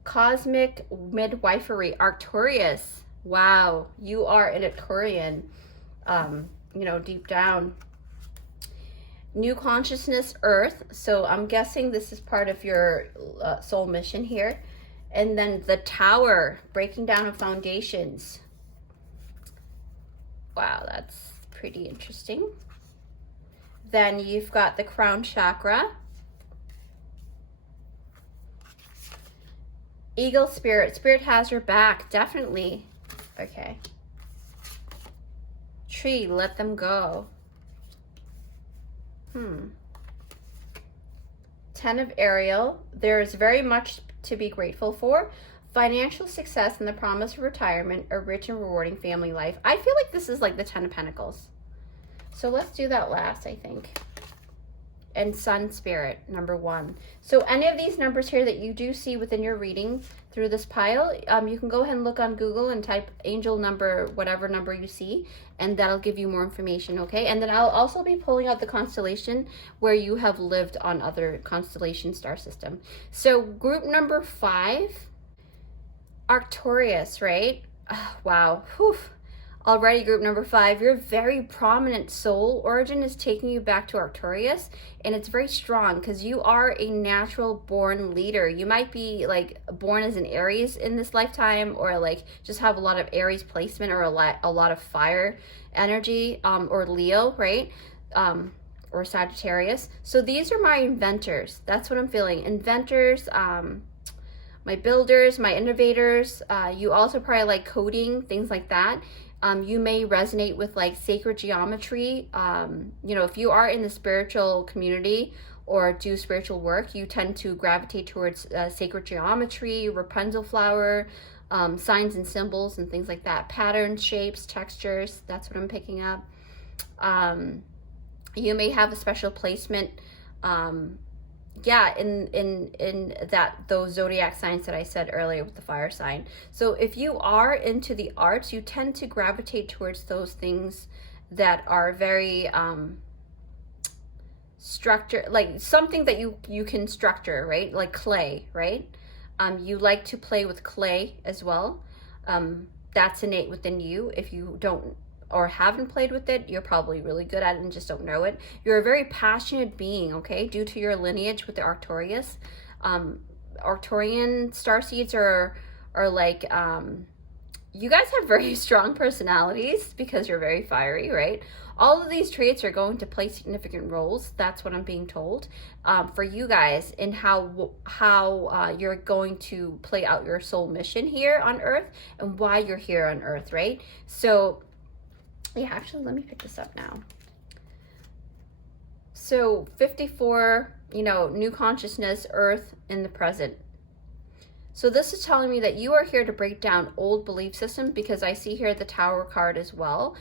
Cosmic Midwifery, Arcturus. Wow, you are an Arcturian, you know, deep down. New Consciousness, Earth. So I'm guessing this is part of your soul mission here. And then the Tower, breaking down of foundations. Wow, that's pretty interesting. Then you've got the Crown Chakra. Eagle Spirit. Spirit has your back, definitely. Okay. Tree, let them go. 10 of Ariel. There is very much to be grateful for. Financial success and the promise of retirement, a rich and rewarding family life. I feel like this is like the 10 of Pentacles. So let's do that last, I think. And Sun Spirit, number 1. So any of these numbers here that you do see within your reading through this pile, you can go ahead and look on Google and type angel number, whatever number you see, and that'll give you more information, okay? And then I'll also be pulling out the constellation where you have lived on other constellation star system. So group number 5, Arcturus, right? Oh, wow. Whew. Already group number 5, your very prominent soul origin is taking you back to Arcturus, and it's very strong because you are a natural born leader. You might be like born as an Aries in this lifetime, or like just have a lot of Aries placement, or a lot of fire energy, or Leo, right? Or Sagittarius. So these are my inventors. That's what I'm feeling. Inventors, my builders, my innovators. You also probably like coding, things like that. You may resonate with like sacred geometry. You know, if you are in the spiritual community or do spiritual work, you tend to gravitate towards sacred geometry, Rapunzel flower, signs and symbols and things like that. Patterns, shapes, textures, that's what I'm picking up. You may have a special placement, yeah, in those zodiac signs that I said earlier with the fire sign. So if you are into the arts, you tend to gravitate towards those things that are very structure, like something that you can structure, right? Like clay, right? You like to play with clay as well. That's innate within you. If you don't or haven't played with it, you're probably really good at it and just don't know it. You're a very passionate being, okay, due to your lineage with the Arcturus. Arcturian starseeds are like, you guys have very strong personalities because you're very fiery, right? All of these traits are going to play significant roles. That's what I'm being told, for you guys, in how you're going to play out your soul mission here on Earth and why you're here on Earth, right? So yeah, actually, let me pick this up now. So 54, you know, new consciousness, Earth in the present. So this is telling me that you are here to break down old belief systems, because I see here the Tower card as well.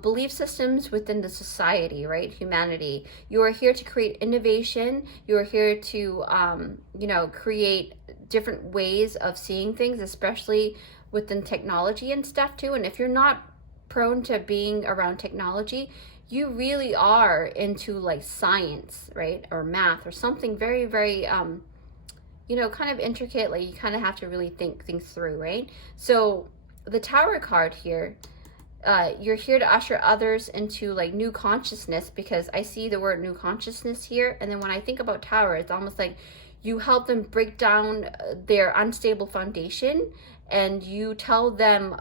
Belief systems within the society, right? Humanity. You are here to create innovation. You are here to, you know, create different ways of seeing things, especially within technology and stuff too. And if you're not prone to being around technology, you really are into like science, right? Or math or something very, very you know, kind of intricate. Like you kind of have to really think things through, right? So the Tower card here, you're here to usher others into like new consciousness, because I see the word new consciousness here. And then when I think about Tower, it's almost like you help them break down their unstable foundation, and you tell them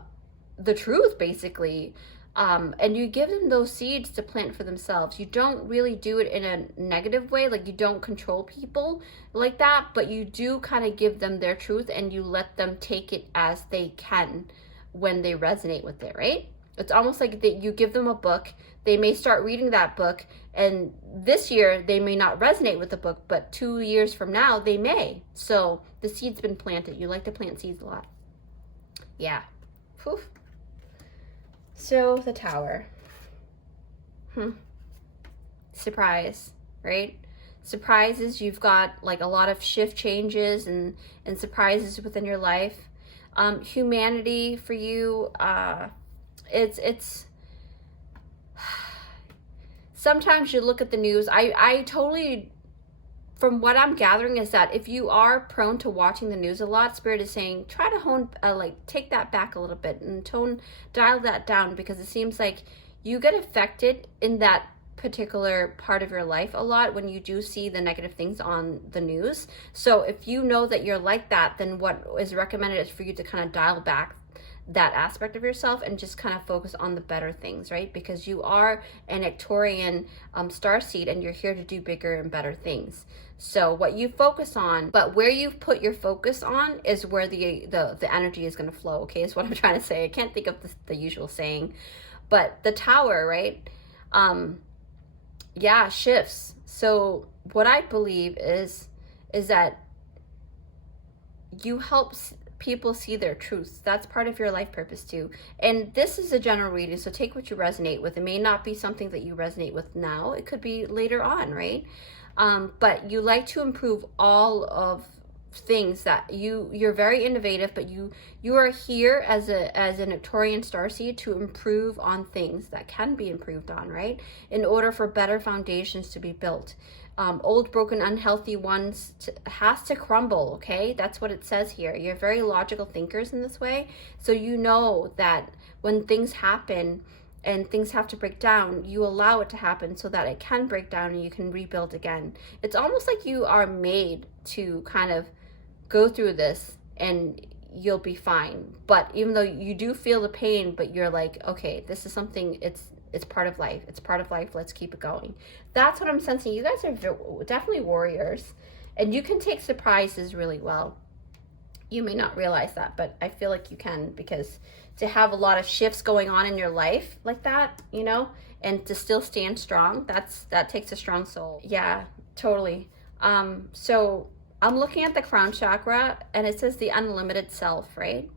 the truth, basically. And you give them those seeds to plant for themselves. You don't really do it in a negative way, like you don't control people like that, but you do kind of give them their truth, and you let them take it as they can when they resonate with it, right? It's almost like that you give them a book, they may start reading that book, and this year they may not resonate with the book, but 2 years from now they may. So the seed's been planted. You like to plant seeds a lot. Yeah. Poof. So the Tower. Surprise, right? Surprises, you've got like a lot of shift changes and surprises within your life. Humanity for you, it's sometimes you look at the news. I totally, from what I'm gathering, is that if you are prone to watching the news a lot, Spirit is saying try to hone, like take that back a little bit and dial that down, because it seems like you get affected in that particular part of your life a lot when you do see the negative things on the news. So if you know that you're like that, then what is recommended is for you to kind of dial back that aspect of yourself and just kind of focus on the better things, right? Because you are an Ictorian starseed, and you're here to do bigger and better things. So what you focus on, but where you put your focus on is where the energy is going to flow, okay, is what I'm trying to say. I can't think of the usual saying, but the Tower, right? Yeah, shifts. So what I believe is that you help people see their truths. That's part of your life purpose too. And this is a general reading, so take what you resonate with. It may not be something that you resonate with now. It could be later on, right? But you like to improve all of things that you're very innovative, but you are here as an Ictorian starseed to improve on things that can be improved on, right? In order for better foundations to be built. Old, broken, unhealthy ones has to crumble, okay? That's what it says here. You're very logical thinkers in this way. So you know that when things happen and things have to break down, you allow it to happen so that it can break down and you can rebuild again. It's almost like you are made to kind of go through this and you'll be fine. But even though you do feel the pain, but you're like, okay, this is something, it's part of life. It's part of life. Let's keep it going. That's what I'm sensing. You guys are definitely warriors, and you can take surprises really well. You may not realize that, but I feel like you can, because to have a lot of shifts going on in your life like that, you know, and to still stand strong, that takes a strong soul. Yeah, totally. So I'm looking at the crown chakra, and it says the unlimited self, right?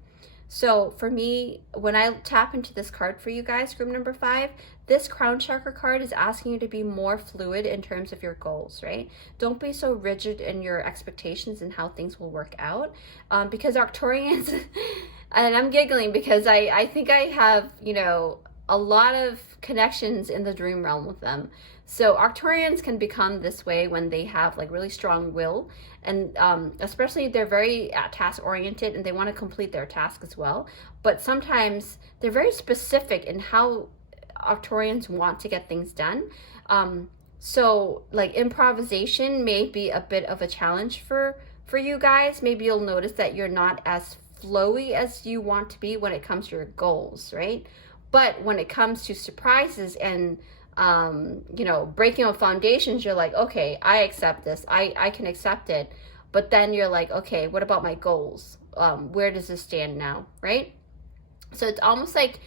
So for me, when I tap into this card for you guys, group number 5, this crown chakra card is asking you to be more fluid in terms of your goals, right? Don't be so rigid in your expectations and how things will work out. Because Arcturians, and I'm giggling because I think I have, you know, a lot of connections in the dream realm with them. So Arcturians can become this way when they have like really strong will, and especially they're very task oriented and they want to complete their task as well. But sometimes they're very specific in how Arcturians want to get things done. So like improvisation may be a bit of a challenge for you guys. Maybe you'll notice that you're not as flowy as you want to be when it comes to your goals, right? But when it comes to surprises and you know, breaking up foundations, you're like, okay, I accept this. I can accept it. But then you're like, okay, what about my goals? Where does this stand now, right? So it's almost like,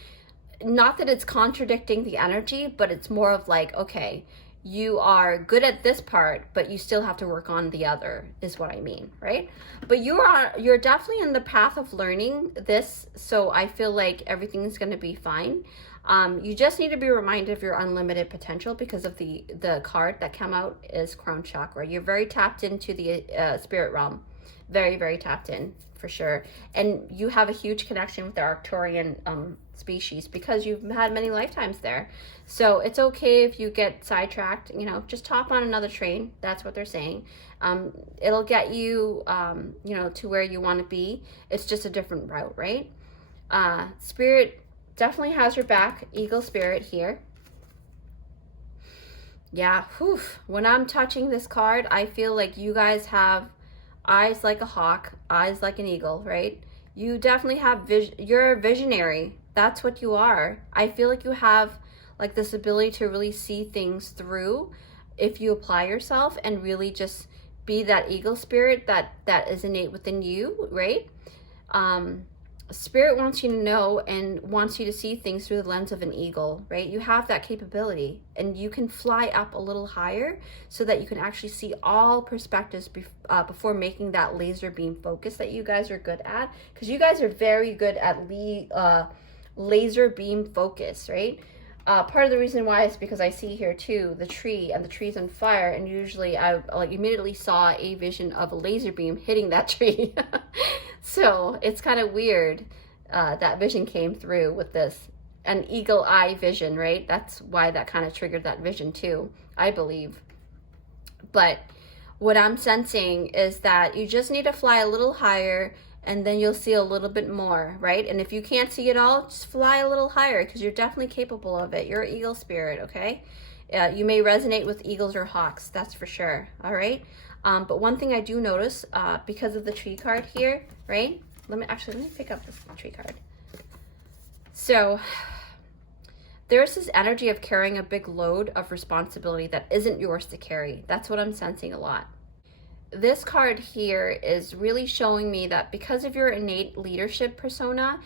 not that it's contradicting the energy, but it's more of like, okay, you are good at this part, but you still have to work on the other, is what I mean, right? But you're definitely in the path of learning this, so I feel like everything's going to be fine. You just need to be reminded of your unlimited potential because of the card that came out is crown chakra. You're very tapped into the spirit realm, very, very tapped in for sure. And you have a huge connection with the Arcturian species because you've had many lifetimes there. So it's okay if you get sidetracked, you know, just hop on another train. That's what they're saying. It'll get you, you know, to where you want to be. It's just a different route, right? Spirit definitely has your back, Eagle Spirit here. Yeah, whew. When I'm touching this card, I feel like you guys have eyes like a hawk, eyes like an eagle, right? You definitely have vision. You're a visionary. That's what you are. I feel like you have like this ability to really see things through if you apply yourself and really just be that eagle spirit that is innate within you, right? Spirit wants you to know and wants you to see things through the lens of an eagle, right? You have that capability, and you can fly up a little higher so that you can actually see all perspectives before making that laser beam focus that you guys are good at, because you guys are very good at laser beam focus, right? Part of the reason why is because I see here too the tree, and the tree's on fire, and usually I like immediately saw a vision of a laser beam hitting that tree. So it's kind of weird that vision came through with this, an eagle eye vision, right? That's why that kind of triggered that vision too, I believe. But what I'm sensing is that you just need to fly a little higher, and then you'll see a little bit more, right? And if you can't see it all, just fly a little higher, because you're definitely capable of it. You're an eagle spirit, okay? You may resonate with eagles or hawks, that's for sure, all right? But one thing I do notice, because of the tree card here, right? Let me pick up this tree card. So there's this energy of carrying a big load of responsibility that isn't yours to carry. That's what I'm sensing a lot. This card here is really showing me that because of your innate leadership persona,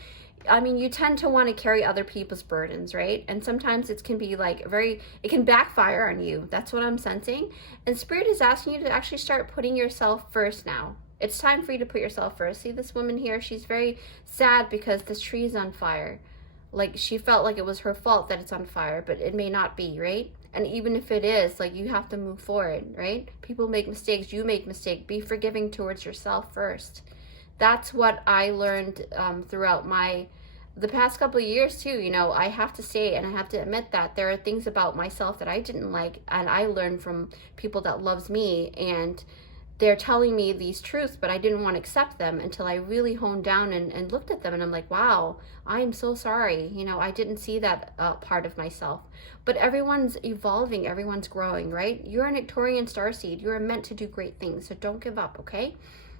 I mean, you tend to want to carry other people's burdens, right? And sometimes it can be like it can backfire on you. That's what I'm sensing. And Spirit is asking you to actually start putting yourself first now. It's time for you to put yourself first. See this woman here? She's very sad because this tree is on fire. Like, she felt like it was her fault that it's on fire, but it may not be, right? And even if it is, like, you have to move forward, right? People make mistakes. You make mistakes. Be forgiving towards yourself first. That's what I learned throughout the past couple of years too. You know, I have to say, and I have to admit that there are things about myself that I didn't like, and I learned from people that loves me, and they're telling me these truths, but I didn't want to accept them until I really honed down and looked at them, and I'm like, wow, I am so sorry. You know, I didn't see that part of myself. But everyone's evolving, everyone's growing, right? You're an Arcturian starseed. You're meant to do great things, so don't give up, okay?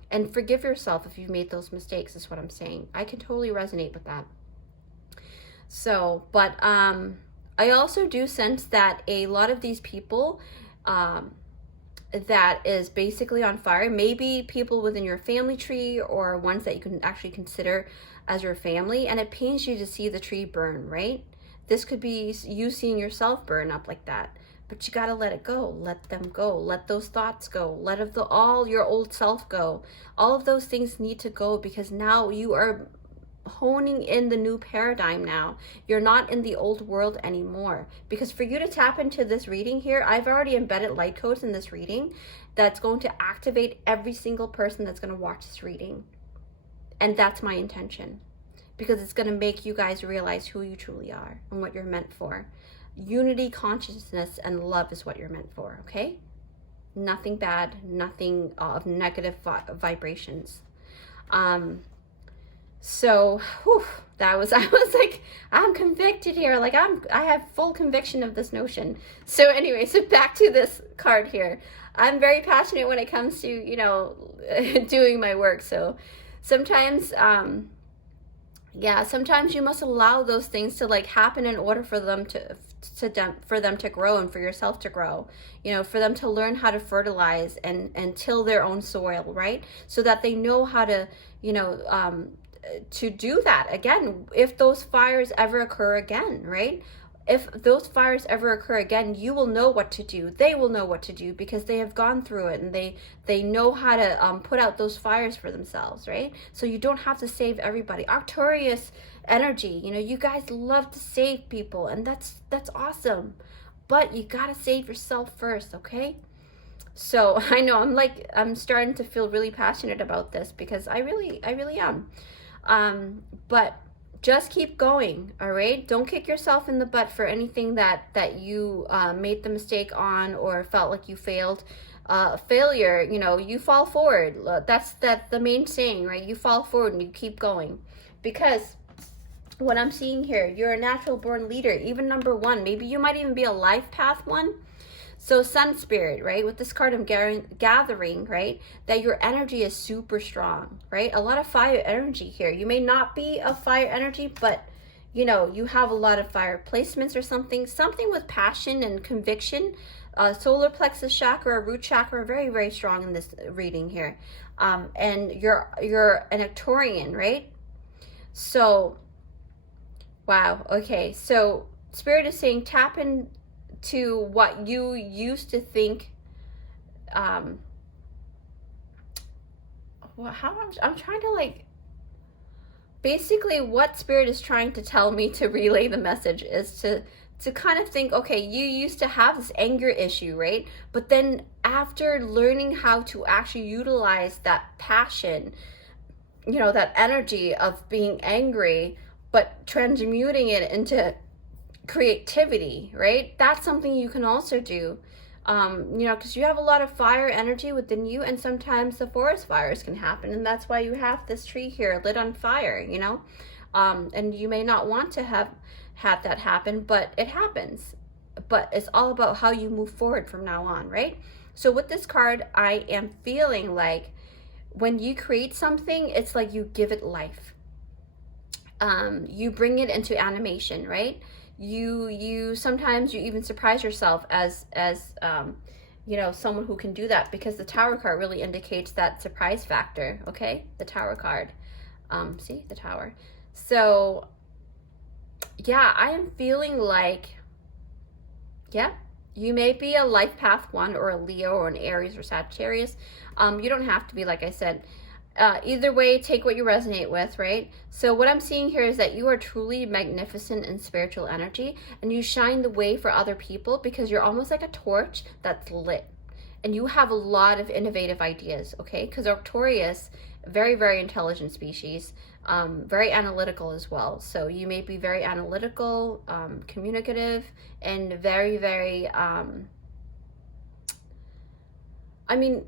And forgive yourself if you've made those mistakes, is what I'm saying. I can totally resonate with that. So, but I also do sense that a lot of these people that is basically on fire, maybe people within your family tree or ones that you can actually consider as your family, and it pains you to see the tree burn, right? This could be you seeing yourself burn up like that, but you got to let it go. Let them go. Let those thoughts go. Let all your old self go. All of those things need to go, because now you are honing in the new paradigm now. You're not in the old world anymore. Because for you to tap into this reading here, I've already embedded light codes in this reading that's going to activate every single person that's going to watch this reading. And that's my intention, because it's going to make you guys realize who you truly are and what you're meant for. Unity, consciousness, and love is what you're meant for, okay? Nothing bad, nothing of negative vibrations. So, whew, I was like, I'm convicted here. Like, I have full conviction of this notion. So anyway, so back to this card here. I'm very passionate when it comes to, you know, doing my work. So sometimes, sometimes you must allow those things to like happen in order for them to grow, and for yourself to grow, you know, for them to learn how to fertilize and till their own soil, right? So that they know how to, you know, to do that again, if those fires ever occur again, right? If those fires ever occur again, you will know what to do. They will know what to do, because they have gone through it, and they know how to put out those fires for themselves, right? So you don't have to save everybody. Arcturus energy, you know, you guys love to save people, and that's awesome, but you gotta save yourself first, okay? So I know I'm starting to feel really passionate about this because I really am. But just keep going, all right? Don't kick yourself in the butt for anything that you made the mistake on or felt like you failed. Failure, you know, you fall forward. That's the main saying, right? You fall forward and you keep going. Because what I'm seeing here, you're a natural born leader, even number 1. Maybe you might even be a life path 1. So Sun Spirit, right? With this card I'm gathering, right? That your energy is super strong, right? A lot of fire energy here. You may not be a fire energy, but you know, you have a lot of fire placements or something with passion and conviction. Solar plexus chakra, root chakra, very, very strong in this reading here. And you're an Ictorian, right? So, wow. Okay. So Spirit is saying tap in to what you used to think. I'm trying to like, basically what Spirit is trying to tell me to relay the message is to kind of think, okay, you used to have this anger issue, right? But then after learning how to actually utilize that passion, you know, that energy of being angry, but transmuting it into creativity, right? That's something you can also do. You know, because you have a lot of fire energy within you, and sometimes the forest fires can happen, and that's why you have this tree here lit on fire, you know. And you may not want to have that happen, but it happens. But it's all about how you move forward from now on, right? So with this card, I am feeling like when you create something, it's like you give it life. You bring it into animation, right? You sometimes you even surprise yourself as you know, someone who can do that, because the Tower card really indicates that surprise factor. Okay, the Tower card. See the Tower. So yeah, I am feeling like, yeah, you may be a life path 1 or a Leo or an Aries or Sagittarius. You don't have to be, like I said. Either way, take what you resonate with, right? So what I'm seeing here is that you are truly magnificent in spiritual energy, and you shine the way for other people because you're almost like a torch that's lit. And you have a lot of innovative ideas, okay? Because Arcturus, very, very intelligent species, very analytical as well. So you may be very analytical, communicative, and very, very, I mean,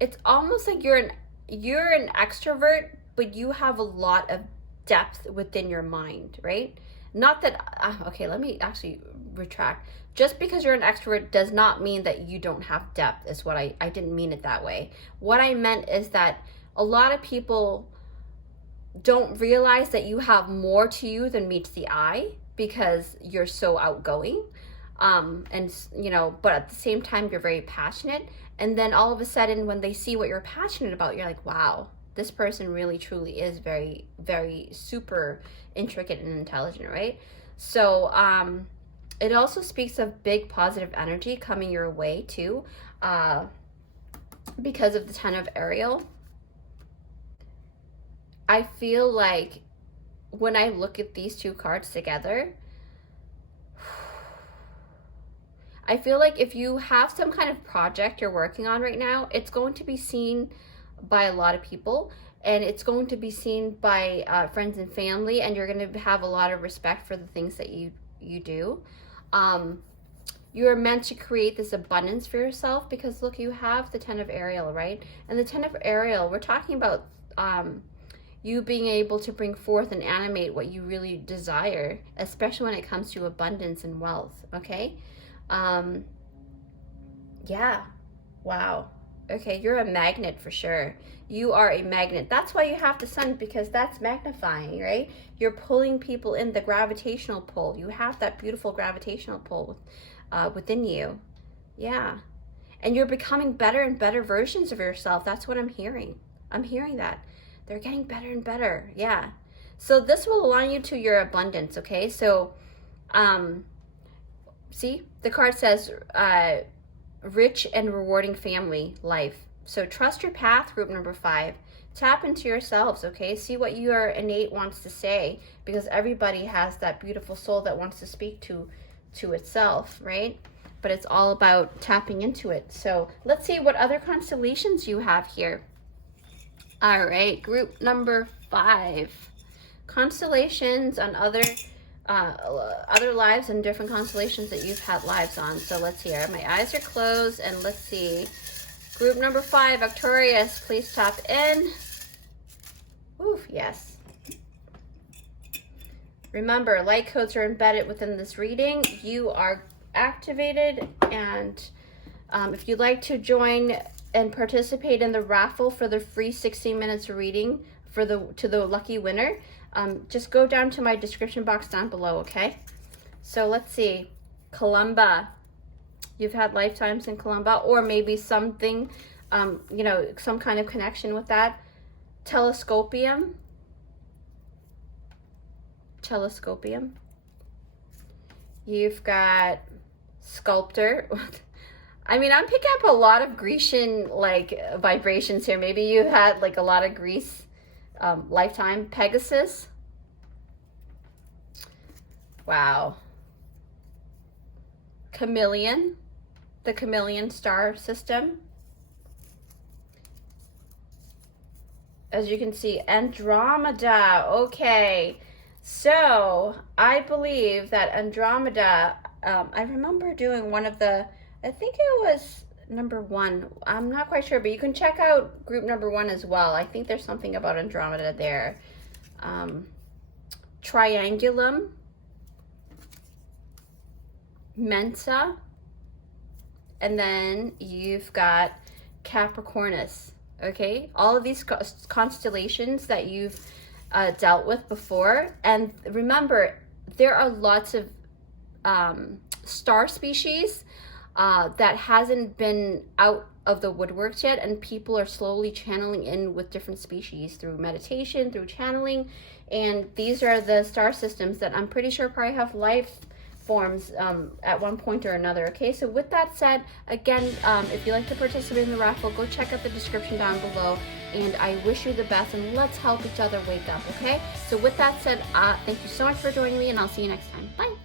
it's almost like you're an extrovert, but you have a lot of depth within your mind, right? Not that, okay, let me actually retract. Just because you're an extrovert does not mean that you don't have depth, is what I didn't mean it that way. What I meant is that a lot of people don't realize that you have more to you than meets the eye because you're so outgoing. And you know, but at the same time, you're very passionate. And then all of a sudden, when they see what you're passionate about, you're like, wow, this person really truly is very, very super intricate and intelligent, right? So it also speaks of big positive energy coming your way too, because of the 10 of Ariel. I feel like when I look at these two cards together, I feel like if you have some kind of project you're working on right now, it's going to be seen by a lot of people, and it's going to be seen by friends and family, and you're going to have a lot of respect for the things that you do. You are meant to create this abundance for yourself because look, you have the 10 of Ariel, right? And the 10 of Ariel, we're talking about you being able to bring forth and animate what you really desire, especially when it comes to abundance and wealth, okay? Yeah, wow. Okay, you're a magnet for sure. You are a magnet. That's why you have the sun, because that's magnifying, right? You're pulling people in, the gravitational pull. You have that beautiful gravitational pull within you. Yeah. And you're becoming better and better versions of yourself. That's what I'm hearing. I'm hearing that. They're getting better and better. Yeah. So this will align you to your abundance, okay? So, see, the card says rich and rewarding family life. So trust your path, group number 5. Tap into yourselves, okay? See what your innate wants to say, because everybody has that beautiful soul that wants to speak to itself, right? but it's all about tapping into it. So let's see what other constellations you have here. All right, group number 5. Constellations on other lives and different constellations that you've had lives on. So let's hear. My eyes are closed, and let's see. Group number 5, Victorious, please tap in. Oof, yes. Remember, light codes are embedded within this reading. You are activated, and if you'd like to join and participate in the raffle for the free 16 minutes reading to the lucky winner, just go down to my description box down below, okay? So let's see. Columba. You've had lifetimes in Columba, or maybe something, you know, some kind of connection with that. Telescopium. You've got Sculptor. I mean, I'm picking up a lot of Grecian like vibrations here. Maybe you had like a lot of Greece lifetime. Pegasus. Wow. Chameleon, the Chameleon star system. As you can see, Andromeda. Okay, so I believe that Andromeda, I remember doing one of the, I think it was number 1. I'm not quite sure, but you can check out group number 1 as well. I think there's something about Andromeda there. Triangulum. Mensa. And then you've got Capricornus. Okay, all of these constellations that you've dealt with before. And remember, there are lots of star species that hasn't been out of the woodworks yet, and people are slowly channeling in with different species through meditation, through channeling. And these are the star systems that I'm pretty sure probably have life forms at one point or another. Okay, so with that said, again, if you'd like to participate in the raffle, go check out the description down below, and I wish you the best, and let's help each other wake up. Okay, so with that said, thank you so much for joining me, and I'll see you next time. Bye.